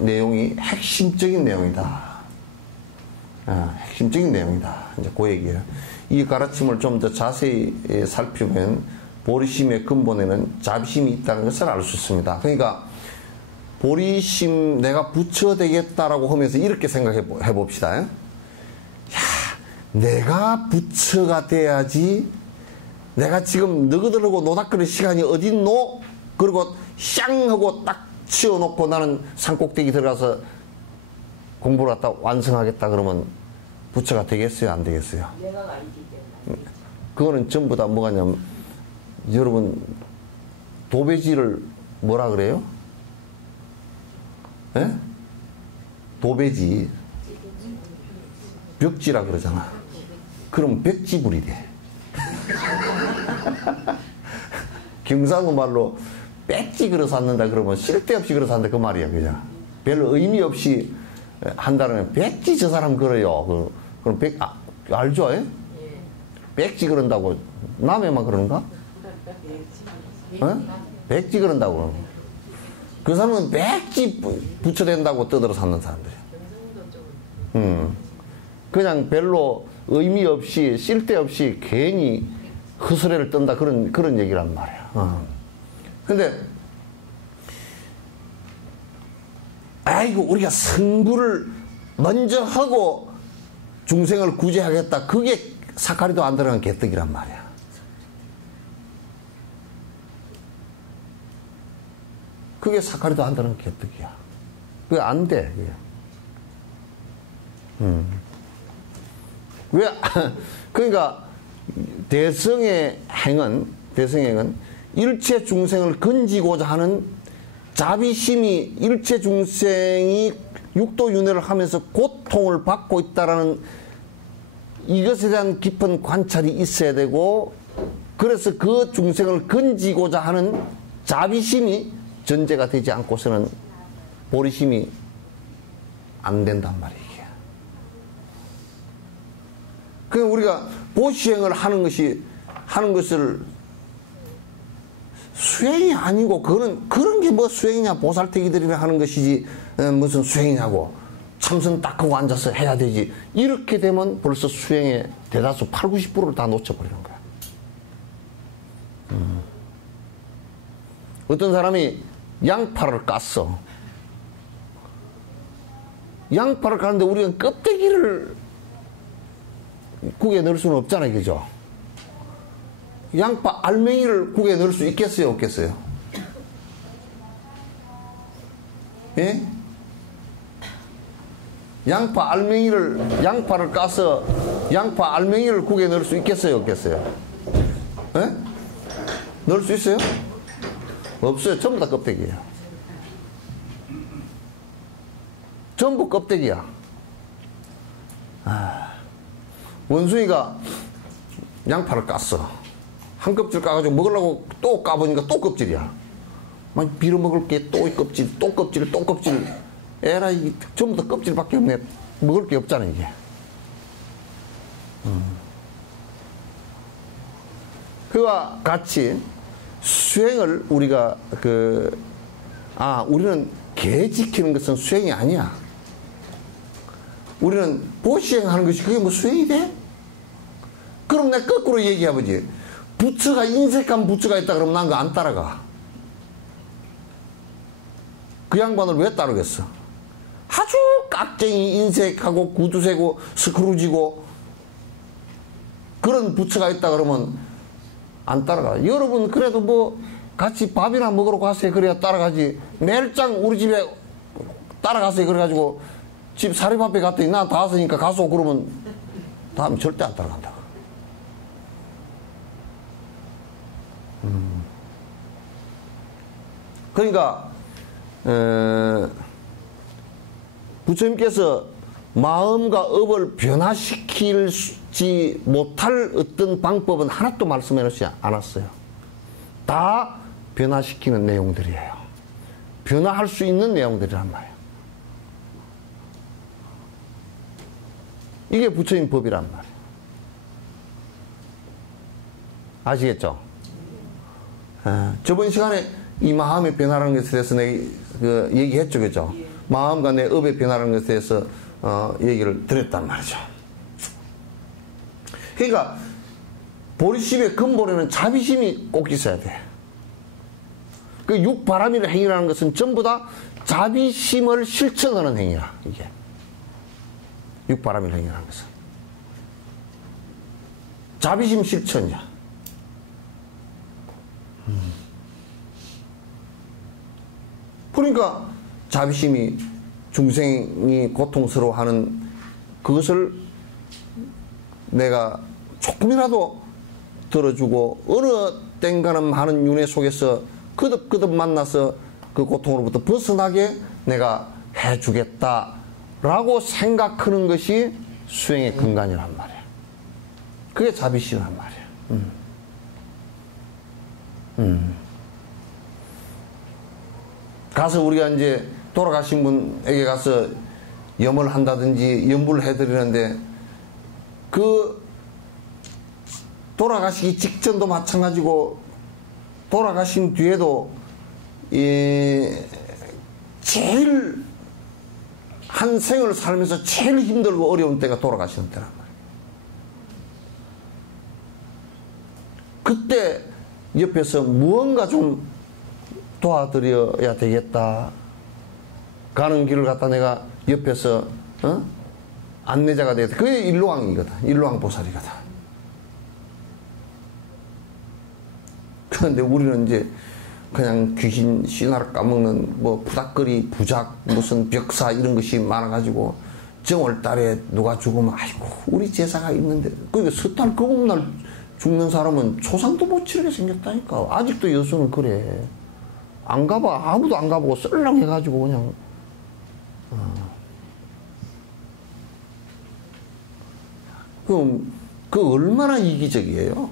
내용이 핵심적인 내용이다. 핵심적인 내용이다. 이제 그 얘기예요. 이 가르침을 좀 더 자세히 살피면 보리심의 근본에는 자비심이 있다는 것을 알 수 있습니다. 그러니까 보리심, 내가 부처 되겠다라고 하면서 이렇게 생각해 봅시다. 야, 내가 부처가 돼야지. 내가 지금 너희들하고 노닥거릴 시간이 어딨노? 그리고 샹 하고 딱 치워놓고 나는 산꼭대기 들어가서 공부를 갖다 완성하겠다 그러면 부처가 되겠어요? 안 되겠어요? 내가가 아니기 때문에. 그거는 전부 다 뭐가냐면, 여러분 도배지를 뭐라 그래요? 예? 도배지 벽지라 그러잖아. 그럼 백지불이 돼. 경상도 말로 백지 걸어 산는다 그러면 쓸데없이 걸어 산다 그 말이야 그냥. 별로 의미 없이 한다는 백지 저 사람 걸어요. 그럼 알죠? 예? 백지 그런다고 남해만 그러는가? 백지 그런다고. 그 사람은 백지 붙여댄다고 떠들어 사는 사람들이야. 그냥 별로 의미 없이 쓸데없이 괜히 흐스레를 떤다 그런 얘기란 말이야. 근데 아이고 우리가 승부를 먼저 하고 중생을 구제하겠다. 그게 사카리도 안 들어간 개떡이란 말이야. 그게 사카리도 안 들어간 개떡이야. 그게 안 돼. 왜? 그러니까 대성의 행은 일체 중생을 건지고자 하는 자비심이 일체 중생이 육도윤회를 하면서 고통을 받고 있다라는 이것에 대한 깊은 관찰이 있어야 되고, 그래서 그 중생을 건지고자 하는 자비심이 전제가 되지 않고서는 보리심이 안 된단 말이에요. 그러니까 우리가 보시행을 하는 것을 수행이 아니고, 그런 게 뭐 수행이냐, 보살태기들이나 하는 것이지, 무슨 수행이냐고, 참선 딱 하고 앉아서 해야 되지. 이렇게 되면 벌써 수행의 대다수 80~90%를 다 놓쳐버리는 거야. 어떤 사람이 양파를 깠어. 양파를 까는데 우리가 껍데기를 국에 넣을 수는 없잖아요. 그죠? 양파 알맹이를 국에 넣을 수 있겠어요? 없겠어요? 예? 양파를 까서 양파 알맹이를 국에 넣을 수 있겠어요? 없겠어요? 예? 넣을 수 있어요? 없어요. 전부 다 껍데기예요. 전부 껍데기야. 원숭이가 양파를 깠어. 한 껍질 까가지고 먹으려고 또 까보니까 또 껍질이야. 막 빌어먹을 게 또 껍질, 또 껍질, 또 껍질. 에라, 이게 전부 다 껍질밖에 없네. 먹을 게 없잖아, 이게. 그와 같이 수행을 우리가 우리는 개 지키는 것은 수행이 아니야. 우리는 보시행하는 것이 그게 뭐 수행이 돼? 그럼 내가 거꾸로 얘기해보지. 부처가 인색한 부처가 있다 그러면 난 그거 안 따라가. 그 양반을 왜 따르겠어? 아주 깍쟁이 인색하고 구두쇠고 스크루지고 그런 부처가 있다 그러면 안 따라가. 여러분 그래도 뭐 같이 밥이나 먹으러 가세요. 그래야 따라가지. 매일장 우리 집에 따라가세요. 그래가지고 집 사립앞에 갔더니 나 다 왔으니까 가서 그러면 다음 절대 안 따라간다. 그러니까 부처님께서 마음과 업을 변화시키지 못할 어떤 방법은 하나도 말씀해 놓지 않았어요. 다 변화시키는 내용들이에요. 변화할 수 있는 내용들이란 말이에요. 이게 부처님 법이란 말이에요. 아시겠죠? 저번 시간에 이 마음의 변화라는 것에 대해서 내가 얘기했죠, 그죠? 마음과 내 업의 변화라는 것에 대해서 얘기를 드렸단 말이죠. 그러니까 보리심의 근본에는 자비심이 꼭 있어야 돼. 그 육바람이라는 행위라는 것은 전부 다 자비심을 실천하는 행위라, 이게. 육바람이라는 행위라는 것은. 자비심 실천이야. 그러니까 자비심이 중생이 고통스러워하는 그것을 내가 조금이라도 들어주고 어느 땐가는 많은 윤회 속에서 거듭거듭 만나서 그 고통으로부터 벗어나게 내가 해주겠다라고 생각하는 것이 수행의 근간이란 말이야. 그게 자비심이란 말이야. 가서 우리가 이제 돌아가신 분에게 가서 염을 한다든지 염불을 해드리는데 그 돌아가시기 직전도 마찬가지고 돌아가신 뒤에도 제일 한 생을 살면서 제일 힘들고 어려운 때가 돌아가시는 때란 말이에요. 그때 옆에서 무언가 좀 도와드려야 되겠다. 가는 길을 갖다 내가 옆에서 안내자가 되겠다. 그게 일로왕이거든. 일로왕 보살이거든. 그런데 우리는 이제 그냥 귀신 씨나를 까먹는 뭐 부닥거리 부작 무슨 벽사 이런 것이 많아가지고 정월달에 누가 죽으면 아이고 우리 제사가 있는데 그러니까 석달 거금날 죽는 사람은 초상도 못 치르게 생겼다니까. 아직도 여수는 그래. 안 가봐. 아무도 안 가보고 썰렁해가지고 그냥 그럼 그 얼마나 이기적이에요.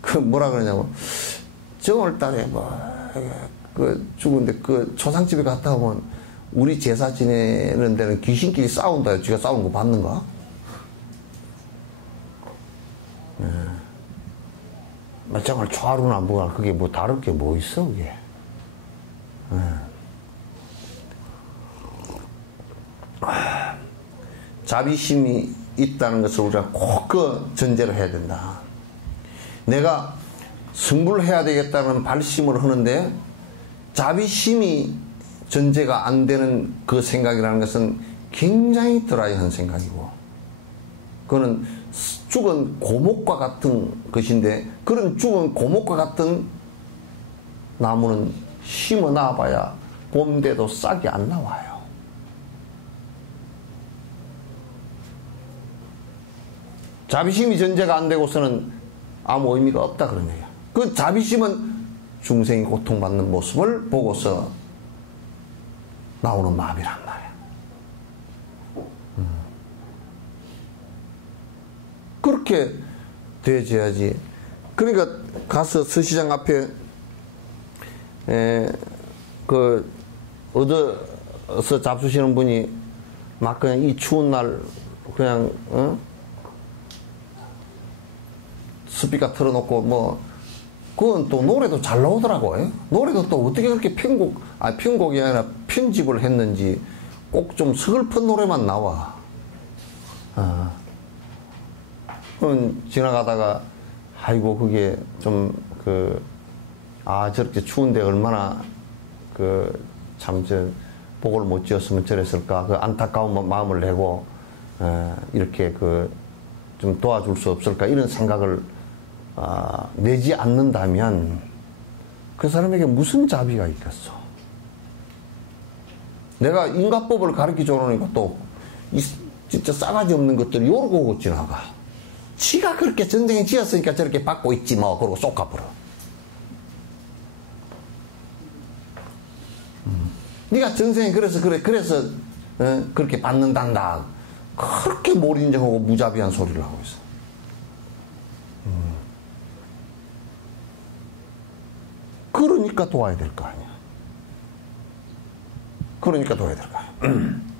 그 뭐라 그러냐고 정월달에 그 죽은데 그 초상집에 갔다 오면 우리 제사 지내는 데는 귀신끼리 싸운다. 쥐가 싸우는 거 봤는가? 정말 초하루나 뭐가 그게 뭐 다를 게 뭐 있어 그게. 자비심이 있다는 것을 우리가 꼭 그 전제를 해야 된다. 내가 승부를 해야 되겠다는 발심을 하는데 자비심이 전제가 안 되는 그 생각이라는 것은 굉장히 드라이한 생각이고 그거는 죽은 고목과 같은 것인데 그런 죽은 고목과 같은 나무는 심어 놔봐야 봄 돼도 싹이 안 나와요. 자비심이 전제가 안 되고서는 아무 의미가 없다 그런 얘기야. 그 자비심은 중생이 고통받는 모습을 보고서 나오는 마음이란 말이야. 그렇게 되어야지. 그러니까 가서 서시장 앞에 얻어서 잡수시는 분이 막 그냥 이 추운 날 그냥 스피커 틀어놓고 뭐 그건 또 노래도 잘 나오더라고요. 노래도 또 어떻게 그렇게 편곡이 아니라 편집을 했는지 꼭 좀 서글픈 노래만 나와. 그건 지나가다가 아이고 그게 좀 저렇게 추운데 얼마나 참 복을 못 지었으면 저랬을까 그 안타까운 마음을 내고 이렇게 좀 도와줄 수 없을까 이런 생각을 내지 않는다면 그 사람에게 무슨 자비가 있겠어. 내가 인과법을 가르쳐 놓으니까 또 진짜 싸가지 없는 것들이 요러고 지나가. 지가 그렇게 전생에 지었으니까 저렇게 받고 있지 뭐 그러고 쏙 가버려. 네가 전생에 그래서 그렇게 받는단다. 그렇게 몰인정하고 무자비한 소리를 하고 있어. 그러니까 도와야 될 거 아니야. 그러니까 도와야 될 거 아니야.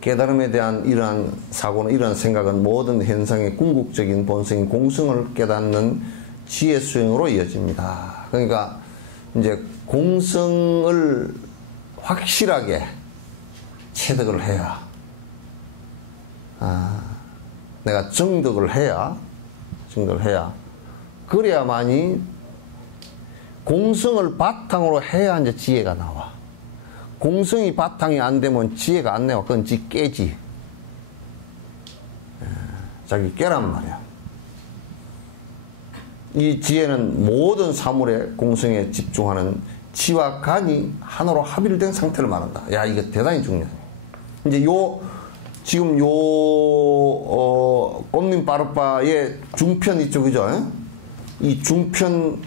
깨달음에 대한 이러한 사고는 이러한 생각은 모든 현상의 궁극적인 본성인 공성을 깨닫는 지혜 수행으로 이어집니다. 그러니까 이제 공성을 확실하게 체득을 해야 내가 정득을 해야 그래야만이 공성을 바탕으로 해야 이제 지혜가 나와. 공성이 바탕이 안 되면 지혜가 안 나와. 그건 깨지. 자기 깨란 말이야. 이 지혜는 모든 사물의 공성에 집중하는 지와 간이 하나로 합일된 상태를 말한다. 야, 이거 대단히 중요해. 이제 지금 꽃님 빠르빠의 중편 있죠, 그죠? 이 중편을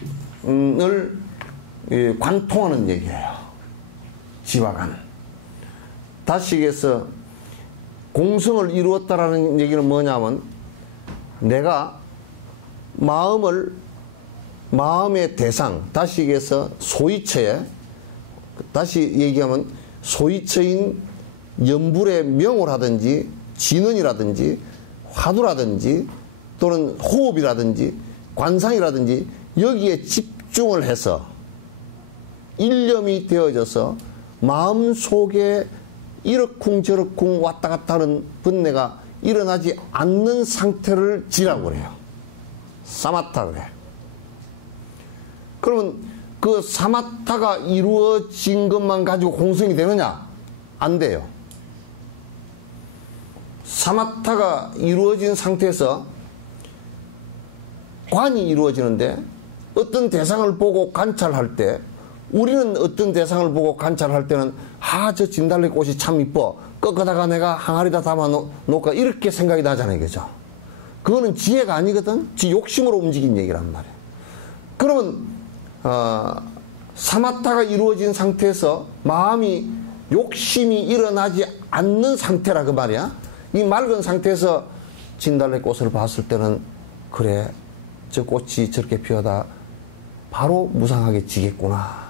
관통하는 얘기예요. 지와 간. 다시 얘기해서 공성을 이루었다라는 얘기는 뭐냐면 내가 마음의 대상, 다시 얘기해서 소위처에, 다시 얘기하면 소위처인 연불의 명을 하든지 진언이라든지 화두라든지 또는 호흡이라든지 관상이라든지 여기에 집중을 해서 일념이 되어져서 마음속에 이러쿵저러쿵 왔다 갔다 하는 번뇌가 일어나지 않는 상태를 지라고 그래요. 사마타 그래. 그러면 그 사마타가 이루어진 것만 가지고 공성이 되느냐? 안 돼요. 사마타가 이루어진 상태에서 관이 이루어지는데 어떤 대상을 보고 관찰할 때 우리는 어떤 대상을 보고 관찰할 때는 저 진달래꽃이 참 이뻐. 꺾어다가 내가 항아리다 담아 놓을까 이렇게 생각이 나잖아요. 그죠? 그거는 지혜가 아니거든. 지 욕심으로 움직인 얘기란 말이에요. 그러면 사마타가 이루어진 상태에서 마음이 욕심이 일어나지 않는 상태라 그 말이야. 이 맑은 상태에서 진달래꽃을 봤을 때는 그래 저 꽃이 저렇게 피어다 바로 무상하게 지겠구나.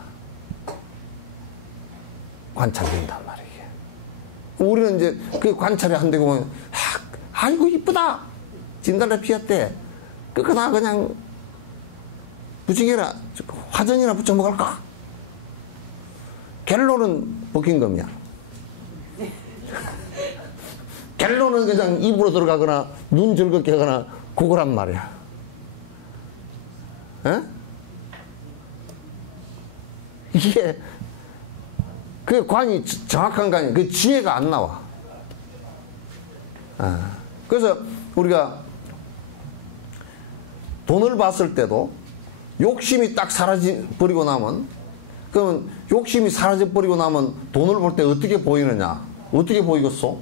관찰된단 말이에요. 우리는 이제 그 관찰이 안 되고 보면 아이고 이쁘다. 진달래 피었대. 그거다 그냥 부침개나 화전이나 부쳐 먹을까? 갤로는 벗긴검이야. 갤로는 그냥 입으로 들어가거나 눈 즐겁게 하거나 그거란 말이야. 에? 이게 그 관이 정확한 관이 그 지혜가 안 나와. 그래서 우리가 돈을 봤을 때도 욕심이 딱 사라져버리고 나면 그러면 욕심이 사라져버리고 나면 돈을 볼 때 어떻게 보이느냐? 어떻게 보이겠어?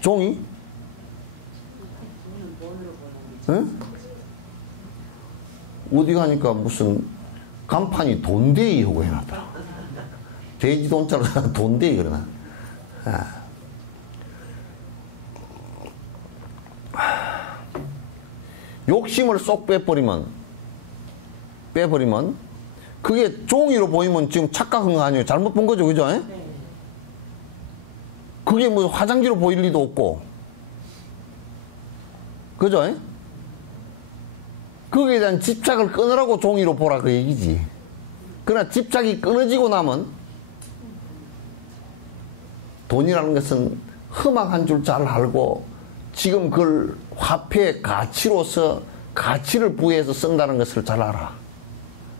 종이? 응? 어디 가니까 무슨 간판이 돈데이 하고 해놨더라. 돼지 돈자로 돈데이 그러나. 욕심을 쏙 빼버리면 그게 종이로 보이면 지금 착각한 거 아니에요? 잘못 본 거죠, 그죠? 네. 그게 뭐 화장지로 보일 리도 없고, 그죠? 거기에 대한 집착을 끊으라고 종이로 보라 그 얘기지. 그러나 집착이 끊어지고 나면 돈이라는 것은 흠악한 줄 잘 알고 지금 그걸 화폐의 가치로서 가치를 부여해서 쓴다는 것을 잘 알아.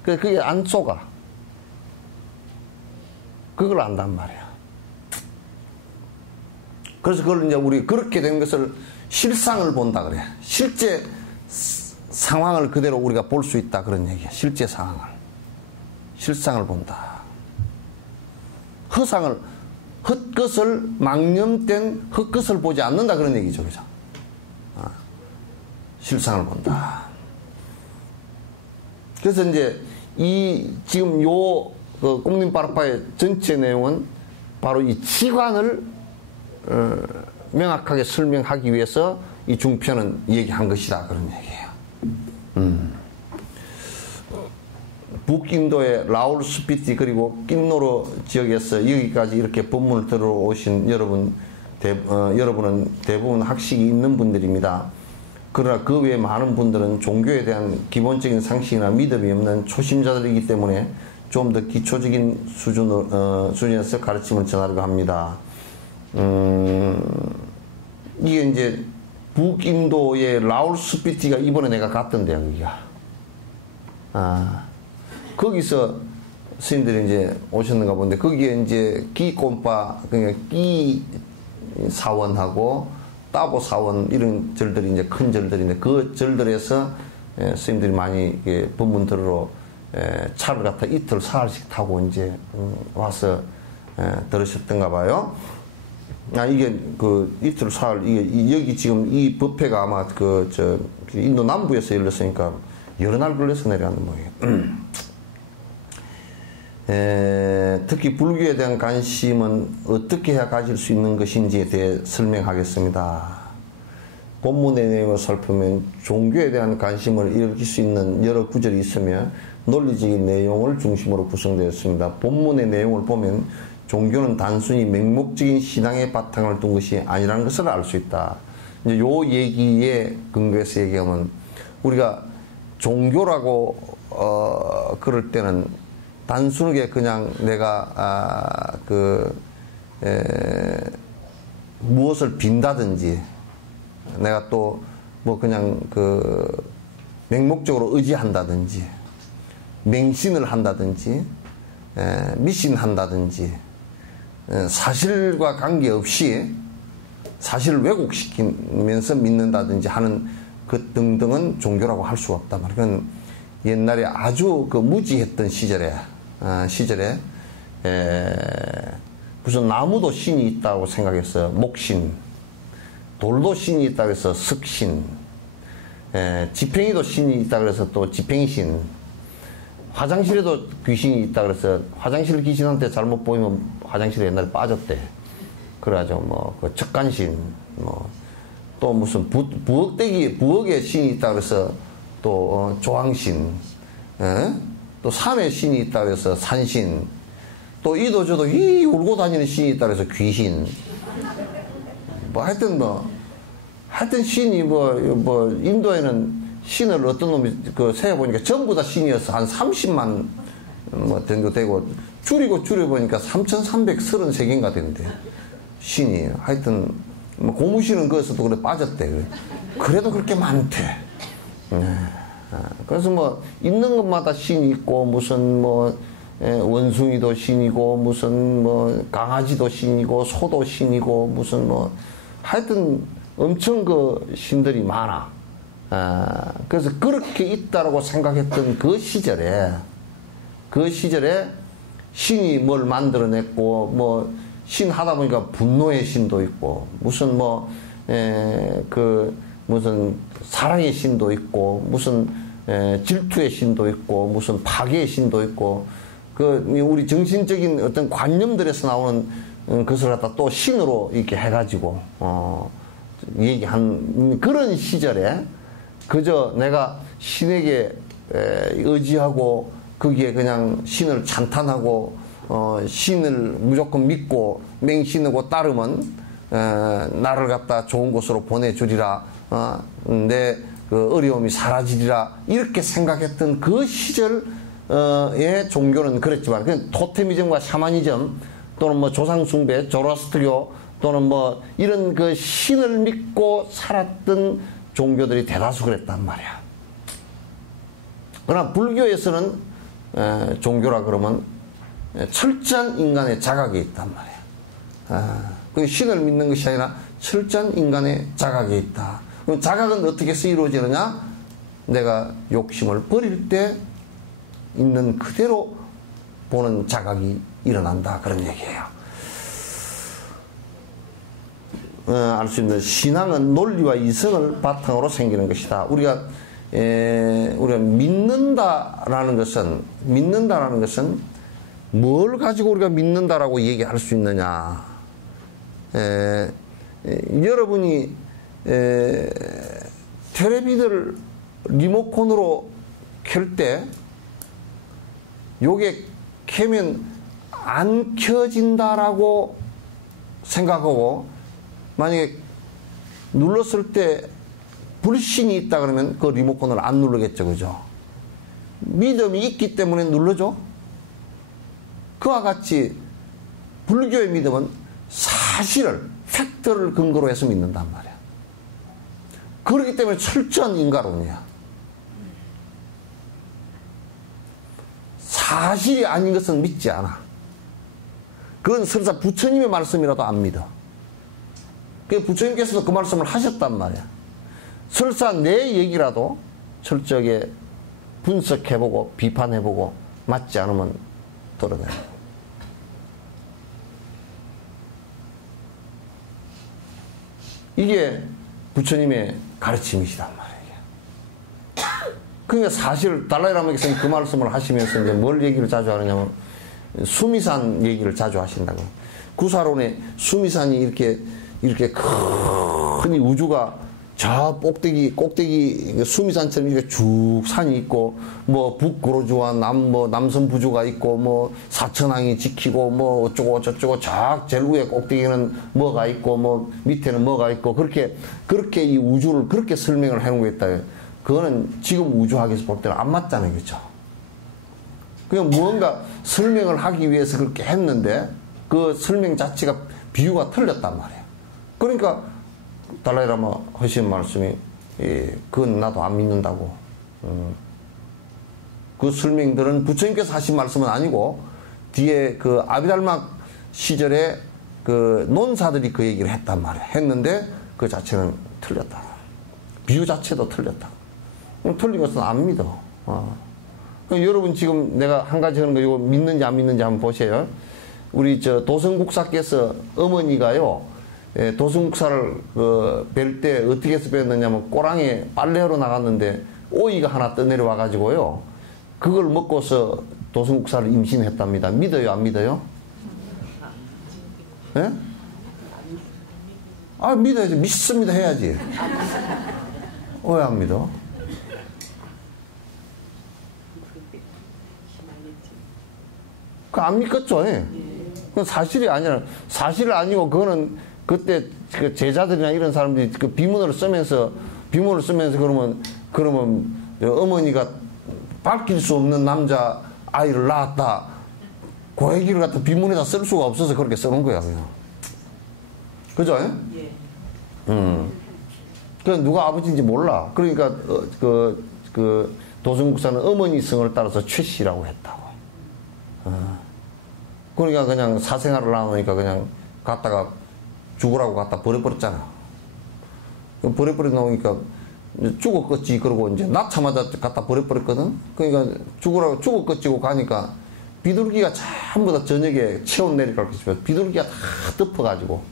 그게 안 속아. 그걸 안단 말이야. 그래서 그걸 이제 우리 그렇게 된 것을 실상을 본다 그래. 실제 상황을 그대로 우리가 볼 수 있다 그런 얘기야. 실제 상황을. 실상을 본다. 헛것을 망념된 헛것을 보지 않는다 그런 얘기죠. 그죠? 실상을 본다. 그래서 이제 지금 그 꽁님빠르파의 전체 내용은 바로 이 치관을 명확하게 설명하기 위해서 이 중편은 얘기한 것이다 그런 얘기예요. 북인도의 라울 스피티 그리고 낀노로 지역에서 여기까지 이렇게 법문을 들어오신 여러분은 대부분 학식이 있는 분들입니다. 그러나 그 외에 많은 분들은 종교에 대한 기본적인 상식이나 믿음이 없는 초심자들이기 때문에 좀 더 기초적인 수준에서 가르침을 전하려고 합니다. 이게 이제 북인도의 라울 스피티가 이번에 내가 갔던데요, 여기가. 거기서 스님들이 이제 오셨는가 본데, 거기에 이제 기꼼파, 그러니까 기 사원하고 따보 사원, 이런 절들이 이제 큰 절들인데, 그 절들에서 스님들이 많이 법문 들으러 차를 갖다 이틀 사흘씩 타고 이제 와서 들으셨던가 봐요. 이게 이틀 사흘, 여기 지금 이 법회가 아마 인도 남부에서 열렸으니까 여러 날 걸려서 내려가는 모양이에요. 특히 불교에 대한 관심은 어떻게 해야 가질 수 있는 것인지에 대해 설명하겠습니다. 본문의 내용을 살펴보면 종교에 대한 관심을 일으킬 수 있는 여러 구절이 있으며 논리적인 내용을 중심으로 구성되었습니다. 본문의 내용을 보면 종교는 단순히 맹목적인 신앙의 바탕을 둔 것이 아니라는 것을 알 수 있다. 이제 요 얘기에 근거해서 얘기하면 우리가 종교라고 그럴 때는 단순하게 그냥 내가 무엇을 빈다든지 내가 또 뭐 그냥 맹목적으로 의지한다든지 맹신을 한다든지 미신한다든지 사실과 관계없이 사실을 왜곡시키면서 믿는다든지 하는 그 등등은 종교라고 할 수가 없단 말이에요. 그건 옛날에 아주 무지했던 시절에 무슨 나무도 신이 있다고 생각했어요. 목신. 돌도 신이 있다고 해서 석신. 지팽이도 신이 있다고 해서 또 지팽이신. 화장실에도 귀신이 있다고 해서 화장실 귀신한테 잘못 보이면 화장실에 옛날에 빠졌대. 그래가지고 척간신, 또 무슨 부엌에 신이 있다고 해서 또 조항신, 또 산에 신이 있다고 해서 산신, 또 이도저도 울고 다니는 신이 있다고 해서 귀신. 하여튼 신이 인도에는 신을 어떤 놈이 세어보니까 전부 다 신이어서 한 30만 정도 되고 줄여보니까 3,333개인가 된대. 신이. 하여튼 고무신은 거기서도 그래 빠졌대. 그래도 그렇게 많대. 그래서 있는 것마다 신이 있고 무슨 원숭이도 신이고 무슨 강아지도 신이고 소도 신이고 무슨 하여튼 엄청 신들이 많아. 그래서 그렇게 있다라고 생각했던 그 시절에 신이 뭘 만들어냈고 신 하다 보니까 분노의 신도 있고 무슨 무슨 사랑의 신도 있고 무슨 질투의 신도 있고 무슨 파괴의 신도 있고 우리 정신적인 어떤 관념들에서 나오는 것을 갖다 또 신으로 이렇게 해가지고 얘기한 그런 시절에 그저 내가 신에게 의지하고 거기에 그냥 신을 찬탄하고 신을 무조건 믿고 맹신하고 따르면 나를 갖다 좋은 곳으로 보내주리라, 내 어려움이 사라지리라 이렇게 생각했던 그 시절의 종교는 그랬지만 그냥 토테미즘과 샤머니즘 또는 조상 숭배, 조로아스트교 또는 이런 신을 믿고 살았던 종교들이 대다수 그랬단 말이야. 그러나 불교에서는 종교라 그러면 철저한 인간의 자각이 있단 말이야. 그 신을 믿는 것이 아니라 철저한 인간의 자각이 있다. 그럼 자각은 어떻게 해서 이루어지느냐? 내가 욕심을 버릴 때 있는 그대로 보는 자각이 일어난다. 그런 얘기예요. 알 수 있는 신앙은 논리와 이성을 바탕으로 생기는 것이다. 우리가 믿는다라는 것은 뭘 가지고 우리가 믿는다라고 얘기할 수 있느냐? 여러분이 텔레비전을 리모컨으로 켤 때 요게 켜면 안 켜진다라고 생각하고 만약에 눌렀을 때 불신이 있다 그러면 그 리모컨을 안 누르겠죠. 그죠? 믿음이 있기 때문에 눌러줘. 그와 같이 불교의 믿음은 사실을, 팩트를 근거로 해서 믿는단 말이야. 그렇기 때문에 철저한 인과론이야. 사실이 아닌 것은 믿지 않아. 그건 설사 부처님의 말씀이라도 안 믿어. 그 부처님께서도 그 말씀을 하셨단 말이야. 설사 내 얘기라도 철저하게 분석해보고 비판해보고 맞지 않으면 떨어내. 이게 부처님의 가르침이시단 말이에요. 그러니까 사실 달라이라마 교수님 그 말씀을 하시면서 이제 뭘 얘기를 자주 하느냐면 수미산 얘기를 자주 하신다고. 구사론에 수미산이 이렇게 큰 우주가 저 꼭대기 수미산처럼 이렇게 쭉 산이 있고, 뭐 북고로주와 남선 부주가 있고, 뭐 사천항이 지키고, 뭐 어쩌고 저쩌고 제일 위에 꼭대기는 뭐가 있고, 뭐 밑에는 뭐가 있고, 그렇게 이 우주를 그렇게 설명을 해놓은 거 있다. 그거는 지금 우주학에서 볼 때는 안 맞잖아요, 그렇죠? 그냥 무언가 설명을 하기 위해서 그렇게 했는데 그 설명 자체가 비유가 틀렸단 말이에요. 그러니까 달라이라마 하신 말씀이 그건 나도 안 믿는다고. 그 설명들은 부처님께서 하신 말씀은 아니고 뒤에 그 아비달막 시절에 그 논사들이 그 얘기를 했단 말이에요. 했는데 그 자체는 틀렸다. 비유 자체도 틀렸다. 틀린 것은 안 믿어. 여러분 지금 내가 한 가지 하는 거 이거 믿는지 안 믿는지 한번 보세요. 우리 저 도성국사께서 어머니가요, 도성국사를 뵐 때 어떻게 해서 뵀느냐면 꼬랑에 빨래하러 나갔는데 오이가 하나 떠내려와 가지고요, 그걸 먹고서 도성국사를 임신했답니다. 믿어요, 안 믿어요? 예? 아, 믿어야지. 믿습니다 해야지. 왜 안 믿어? 그 안 믿겠죠. 예. 그건 사실이 아니라, 사실이 아니고 그거는 그때 그 제자들이나 이런 사람들이 그 비문을 쓰면서 그러면 어머니가 밝힐 수 없는 남자 아이를 낳았다, 그 얘기를 갖다 비문에다 쓸 수가 없어서 그렇게 써놓은 거야, 그냥. 그죠? 예? 그 누가 아버지인지 몰라. 그러니까 그 도성국사는 어머니 성을 따라서 최씨라고 했다고. 그러니까 그냥 사생활을 나누니까 그냥 갖다가 죽으라고 갖다 버려버렸잖아. 버려버려 놓으니까 죽었겠지. 그러고 이제 낳자마자 갖다 버려버렸거든. 그러니까 죽었겠지고 가니까 비둘기가 전부 다 저녁에 체온 내리라고 했어요. 비둘기가 다 덮어가지고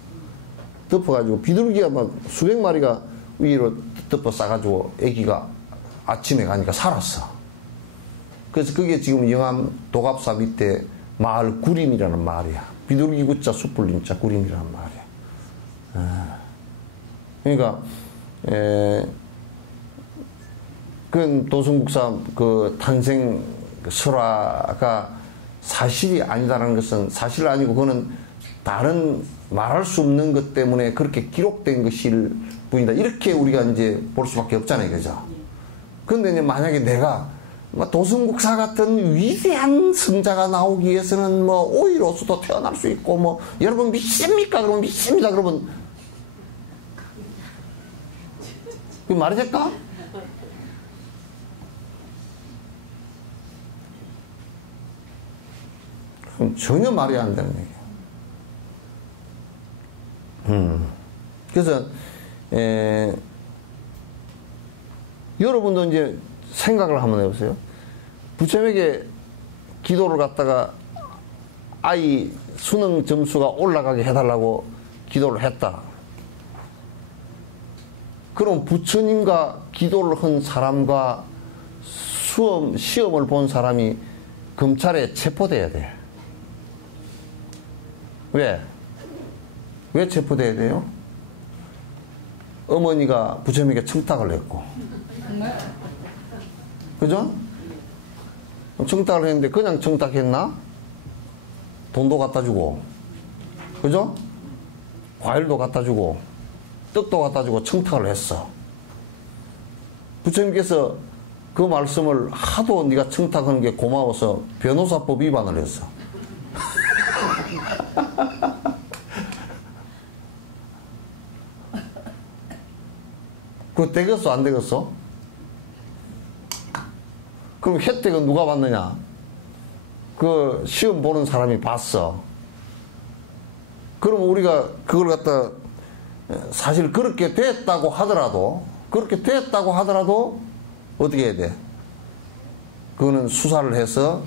비둘기가 막 수백 마리가 위로 덮어 싸가지고 애기가 아침에 가니까 살았어. 그래서 그게 지금 영암 도갑사 밑에 마을 구림이라는 마을이야. 비둘기 구자 숯불 임자 구림이라는 마을이야. 그러니까 그 도성국사 그 탄생 설화가 사실이 아니다라는 것은 사실 아니고 그거는 다른 말할 수 없는 것 때문에 그렇게 기록된 것일 뿐이다. 이렇게 우리가 이제 볼 수밖에 없잖아요, 그죠? 근데 이제 만약에 내가 도성국사 같은 위대한 성자가 나오기 위해서는 뭐 오이로서도 태어날 수 있고 뭐 여러분 믿습니까? 그러면 믿습니다. 그러면 그 말이 될까? 그럼 전혀 말이 안 되는 얘기예요. 그래서 여러분도 이제 생각을 한번 해보세요. 부처님에게 기도를 갖다가 아이 수능 점수가 올라가게 해달라고 기도를 했다. 그럼 부처님과 기도를 한 사람과 시험을 본 사람이 검찰에 체포돼야 돼. 왜? 왜 체포돼야 돼요? 어머니가 부처님에게 청탁을 했고. 그죠? 청탁을 했는데 그냥 청탁했나? 돈도 갖다 주고, 그죠? 과일도 갖다 주고, 떡도 갖다 주고 청탁을 했어. 부처님께서 그 말씀을 하도 네가 청탁하는 게 고마워서 변호사법 위반을 했어. 그거 되겠어, 안 되겠어? 그럼 혜택은 누가 받느냐? 그 시험 보는 사람이 봤어. 그럼 우리가 그걸 갖다 사실 그렇게 됐다고 하더라도 어떻게 해야 돼? 그거는 수사를 해서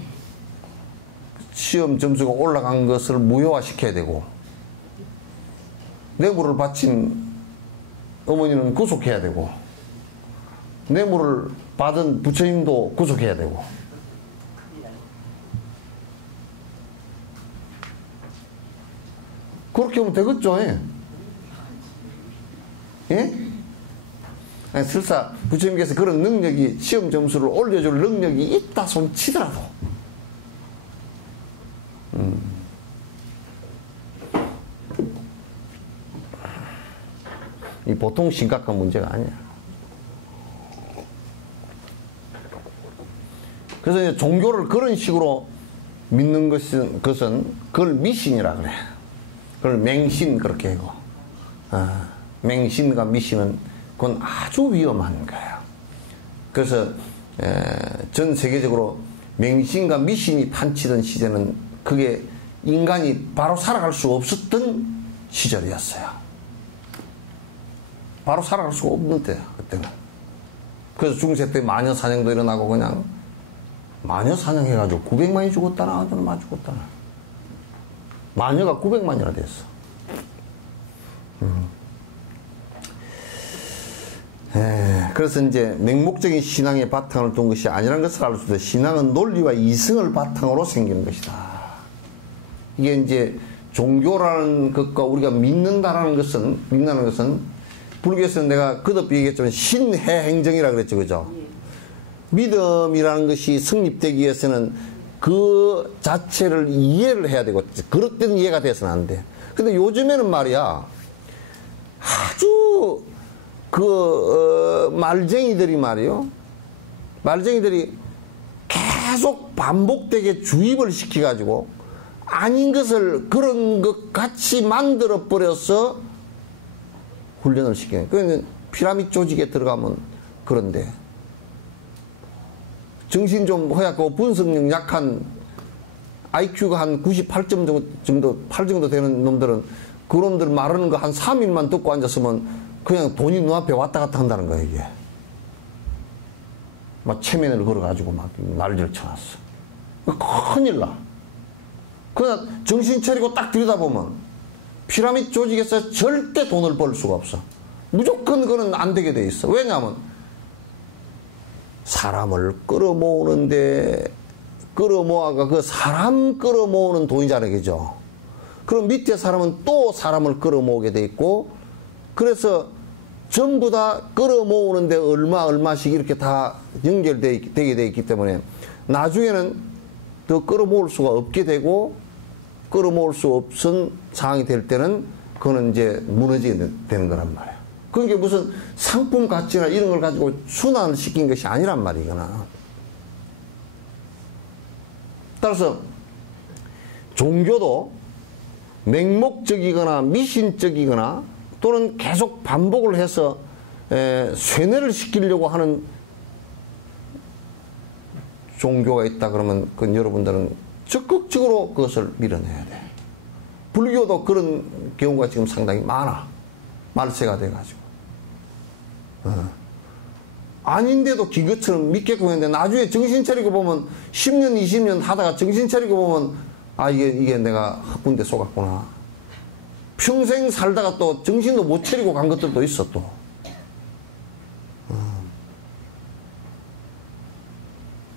시험 점수가 올라간 것을 무효화시켜야 되고, 뇌물을 바친 어머니는 구속해야 되고, 뇌물을 받은 부처님도 구속해야 되고. 그렇게 하면 되겠죠? 예? 예? 아니, 설사 부처님께서 그런 능력이, 시험 점수를 올려줄 능력이 있다 손 치더라도 이 보통 심각한 문제가 아니야. 그래서 이제 종교를 그런 식으로 믿는 것은 그걸 미신이라 그래. 그걸 맹신 그렇게 하고. 맹신과 미신은 그건 아주 위험한 거야. 그래서 전 세계적으로 맹신과 미신이 판치던 시대는 그게 인간이 바로 살아갈 수 없었던 시절이었어요. 바로 살아갈 수가 없는 때야, 그때는. 그래서 중세 때 마녀 사냥도 일어나고 그냥 마녀 사냥해가지고 900만이 죽었다나 얼마 죽었다나. 마녀가 900만이나 됐어. 그래서 이제 맹목적인 신앙의 바탕을 둔 것이 아니라는 것을 알 수 있다. 신앙은 논리와 이성을 바탕으로 생기는 것이다. 이게 이제 종교라는 것과 우리가 믿는다는 것은 불교에서는 내가 거듭 얘기했지만 신해행정이라 그랬죠, 그죠? 믿음이라는 것이 성립되기 위해서는 그 자체를 이해를 해야 되고, 그릇된 이해가 돼서는 안 돼. 근데 요즘에는 말이야, 아주 말쟁이들이 말이요, 말쟁이들이 계속 반복되게 주입을 시켜가지고 아닌 것을 그런 것 같이 만들어 버려서 훈련을 시키는. 그러니까 피라미드 조직에 들어가면 그런데 정신 좀 허약하고 분석력 약한 IQ가 한 98점 정도 8 정도 되는 놈들은 그 놈들 말하는 거 한 3일만 듣고 앉았으면 그냥 돈이 눈앞에 왔다 갔다 한다는 거야, 이게. 막 체면을 걸어가지고 막 난리를 쳐놨어. 큰일 나. 그러나 정신 차리고 딱 들여다보면 피라미드 조직에서 절대 돈을 벌 수가 없어. 무조건 그건 안 되게 돼 있어. 왜냐하면 사람을 끌어모으는데 끌어모아가 그 사람 끌어모으는 돈이잖아요, 그죠? 그럼 밑에 사람은 또 사람을 끌어모으게 돼 있고, 그래서 전부 다 끌어모으는데 얼마씩 이렇게 다 연결되게 돼 있기 때문에 나중에는 더 끌어모을 수가 없게 되고, 끌어모을 수 없은 상황이 될 때는 그거는 이제 무너지게 되는 거란 말이야. 그게 무슨 상품 가치나 이런 걸 가지고 순환을 시킨 것이 아니란 말이거나. 따라서 종교도 맹목적이거나 미신적이거나 또는 계속 반복을 해서 쇠뇌를 시키려고 하는 종교가 있다 그러면 그건 여러분들은 적극적으로 그것을 밀어내야 돼. 불교도 그런 경우가 지금 상당히 많아. 말세가 돼가지고. 아닌데도 기계처럼 믿게끔 했는데 나중에 정신 차리고 보면 10년, 20년 하다가 정신 차리고 보면 아, 이게 내가 학군데 속았구나. 평생 살다가 또 정신도 못 차리고 간 것들도 있어, 또.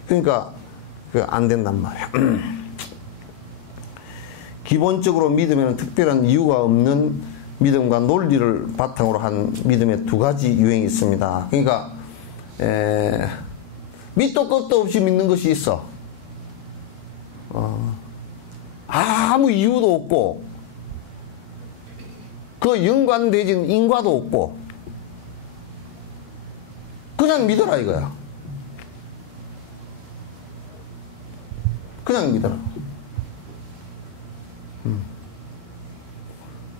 그러니까, 안 된단 말이야. 기본적으로 믿음에는 특별한 이유가 없는 믿음과 논리를 바탕으로 한 믿음의 두 가지 유형이 있습니다. 그러니까 밑도 끝도 없이 믿는 것이 있어. 아무 이유도 없고 그 연관되진 인과도 없고 그냥 믿어라 이거야. 그냥 믿어라.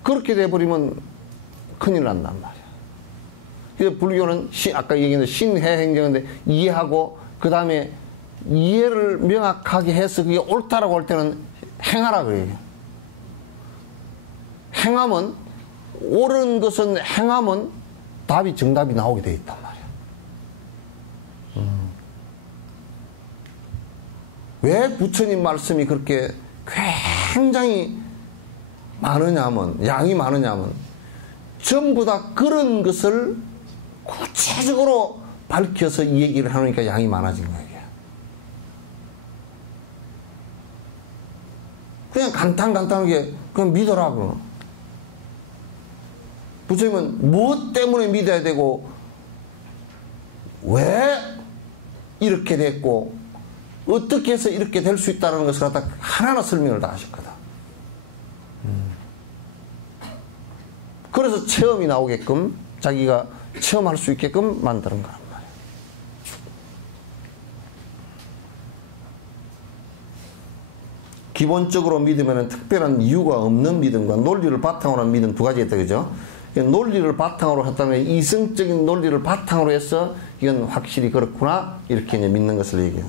그렇게 돼버리면 큰일 난단 말이야. 그래서 불교는 아까 얘기했던 신해행정인데 이해하고 그 다음에 이해를 명확하게 해서 그게 옳다라고 할 때는 행하라 그래요. 행하면 옳은 것은 행하면 답이 정답이 나오게 돼 있단 말이야. 왜 부처님 말씀이 그렇게 굉장히 많으냐면, 양이 많으냐면 전부 다 그런 것을 구체적으로 밝혀서 이 얘기를 하니까 양이 많아진 거예요. 그냥 간단하게 그냥 믿어라. 부처님은 무엇 때문에 믿어야 되고 왜 이렇게 됐고 어떻게 해서 이렇게 될 수 있다는 것을 갖다 하나하나 설명을 다 하셨거든. 그래서 체험이 나오게끔 자기가 체험할 수 있게끔 만드는 거란 말이에요. 기본적으로 믿으면 특별한 이유가 없는 믿음과 논리를 바탕으로 한 믿음 두 가지가 있다, 그죠? 논리를 바탕으로 했다면 이성적인 논리를 바탕으로 해서 이건 확실히 그렇구나 이렇게 이제 믿는 것을 얘기해요.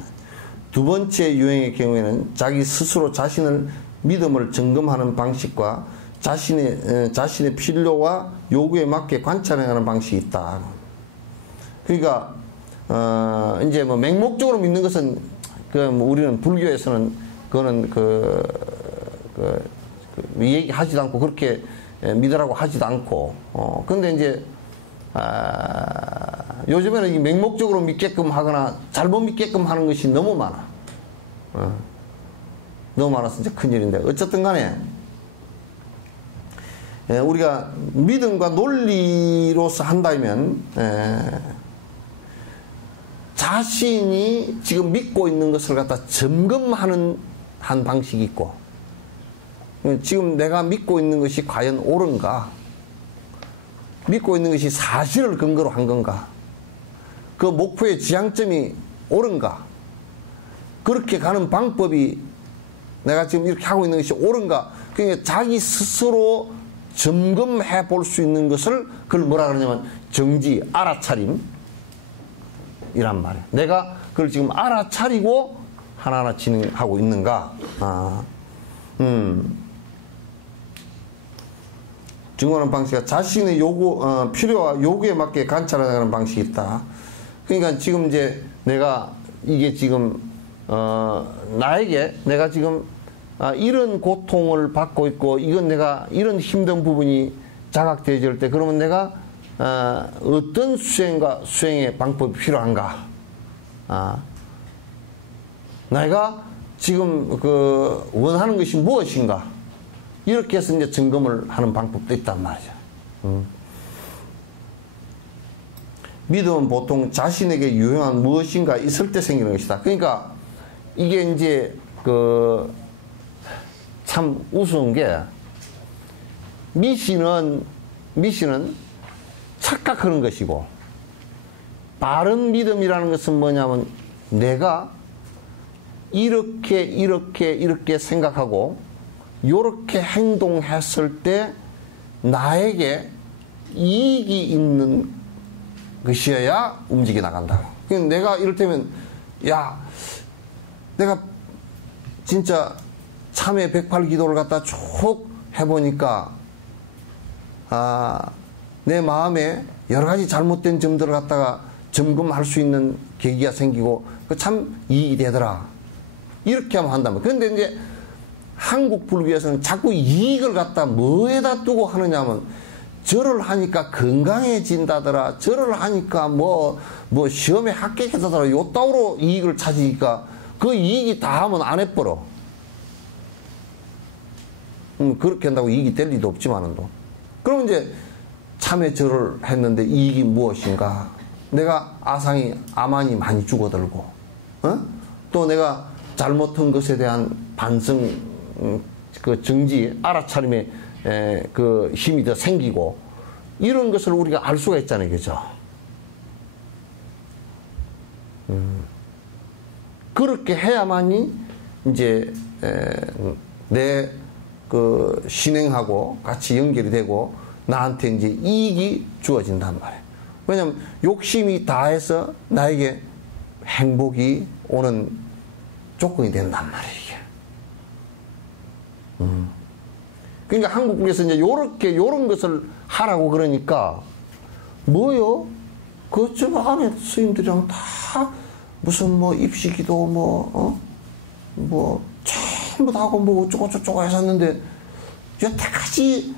두 번째 유형의 경우에는 자기 스스로 자신을 믿음을 점검하는 방식과 자신의 필요와 요구에 맞게 관찰해가는 방식이 있다. 그러니까 이제 뭐 맹목적으로 믿는 것은 뭐 우리는 불교에서는 그거는 얘기하지도 않고 그렇게 믿으라고 하지도 않고 근데 이제 요즘에는 이 맹목적으로 믿게끔 하거나 잘못 믿게끔 하는 것이 너무 많아. 너무 많아서 이제 큰일인데 어쨌든 간에 우리가 믿음과 논리로서 한다면 자신이 지금 믿고 있는 것을 갖다 점검하는 한 방식이 있고 지금 내가 믿고 있는 것이 과연 옳은가? 믿고 있는 것이 사실을 근거로 한 건가? 그 목표의 지향점이 옳은가? 그렇게 가는 방법이 내가 지금 이렇게 하고 있는 것이 옳은가? 그러니까 자기 스스로 점검해 볼 수 있는 것을 그걸 뭐라 그러냐면 정지, 알아차림 이란 말이에요. 내가 그걸 지금 알아차리고 하나하나 진행하고 있는가? 증거하는 방식은 자신의 필요와 요구에 맞게 관찰하는 방식이 있다. 그러니까 지금 이제 내가 이게 지금 나에게 내가 지금 이런 고통을 받고 있고 이건 내가 이런 힘든 부분이 자각되어질 때 그러면 내가 어떤 수행의 방법이 필요한가? 내가 지금 원하는 것이 무엇인가? 이렇게 해서 이제 점검을 하는 방법도 있단 말이죠. 믿음은 보통 자신에게 유용한 무엇인가 있을 때 생기는 것이다. 그러니까 이게 이제 참 우스운 게 미신은 착각하는 것이고 바른 믿음이라는 것은 뭐냐면 내가 이렇게 생각하고 요렇게 행동했을 때 나에게 이익이 있는 것이어야 움직여 나간다고. 내가 이를테면 야 내가 진짜 참회 108기도를 갖다 쭉 해보니까 내 마음에 여러 가지 잘못된 점들을 갖다가 점검할 수 있는 계기가 생기고 참 이익이 되더라. 이렇게 하면 한다면. 그런데 이제 한국 불교에서는 자꾸 이익을 갖다 뭐에다 두고 하느냐면 절을 하니까 건강해진다더라. 절을 하니까 뭐 시험에 합격했다더라. 요 따위로 이익을 찾으니까 그 이익이 다 하면 안 해버려. 그렇게 한다고 이익이 될 리도 없지만은도. 그럼 이제 참회 절을 했는데 이익이 무엇인가? 내가 아만이 많이 죽어들고, 또 내가 잘못한 것에 대한 반성, 정지, 알아차림의 힘이 더 생기고, 이런 것을 우리가 알 수가 있잖아요. 그죠? 그렇게 해야만이 이제 내 신행하고 같이 연결이 되고 나한테 이제 이익이 주어진단 말이에요. 왜냐면 욕심이 다해서 나에게 행복이 오는 조건이 된단 말이에요. 이게. 그러니까 한국에서 이제 요런 것을 하라고 그러니까 뭐요? 그쪽 안에 스님들이랑 다 무슨 입시기도 전부 다 하고 어쩌고 했었는데 여태까지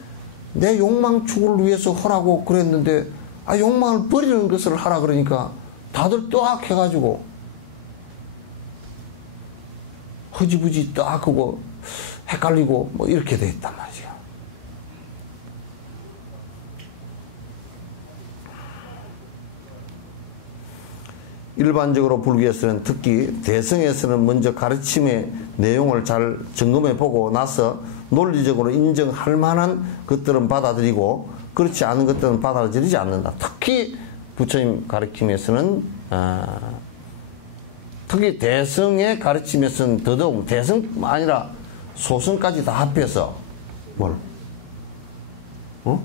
내 욕망축을 위해서 하라고 그랬는데 욕망을 버리는 것을 하라 그러니까 다들 딱 해가지고 허지부지 딱 하고 헷갈리고 이렇게 돼 있단 말이죠. 일반적으로 불교에서는 특히 대승에서는 먼저 가르침의 내용을 잘 점검해 보고 나서 논리적으로 인정할 만한 것들은 받아들이고 그렇지 않은 것들은 받아들이지 않는다. 특히 부처님 가르침에서는 특히 대승의 가르침에서는 더더욱 대승뿐만 아니라 소승까지 다 합해서 뭘? 응?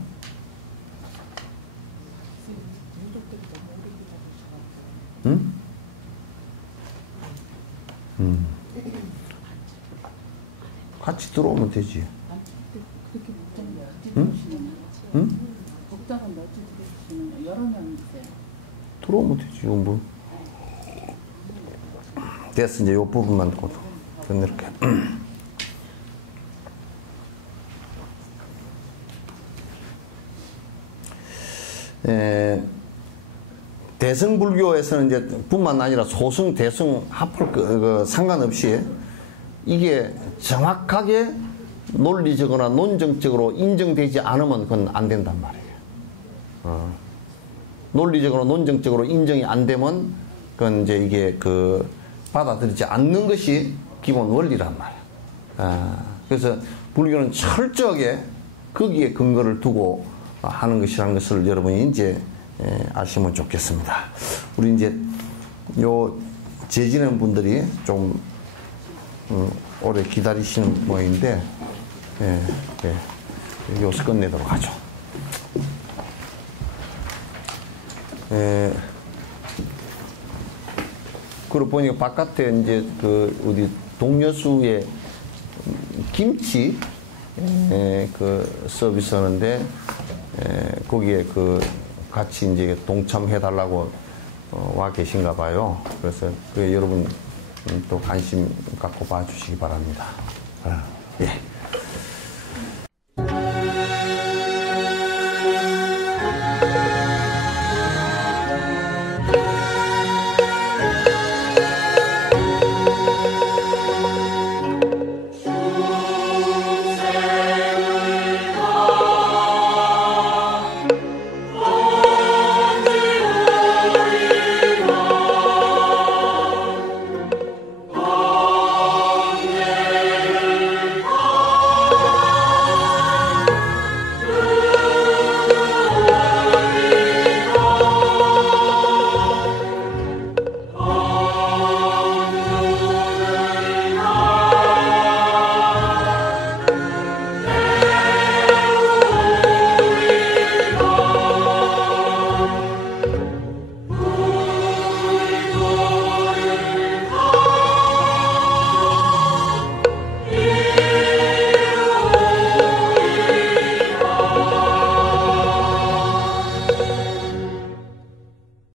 같이 들어오면 되지. 응? 응? 복당은 몇 주 들으시면 여러 명 있어요. 들어오면 되지. 이건 뭐. 됐어. 이제 이 부분만 듣고 이렇게. 대승불교에서는 이제 뿐만 아니라 소승, 대승 합할 상관없이 이게 정확하게 논리적으로나 논정적으로 인정되지 않으면 그건 안 된단 말이에요. 논리적으로 논정적으로 인정이 안 되면 그건 이제 이게 받아들이지 않는 것이 기본 원리란 말이에요. 그래서 불교는 철저하게 거기에 근거를 두고 하는 것이라는 것을 여러분이 이제 아시면 좋겠습니다. 우리 이제 요 재지는 분들이 좀 오래 기다리시는 모양인데 여기서 끝내도록 하죠. 그리고 보니까 바깥에 이제 어디 동여수에 김치 서비스 하는데 거기에 같이 이제 동참해 달라고 와 계신가 봐요. 그래서 여러분 또 관심 갖고 봐주시기 바랍니다. 예.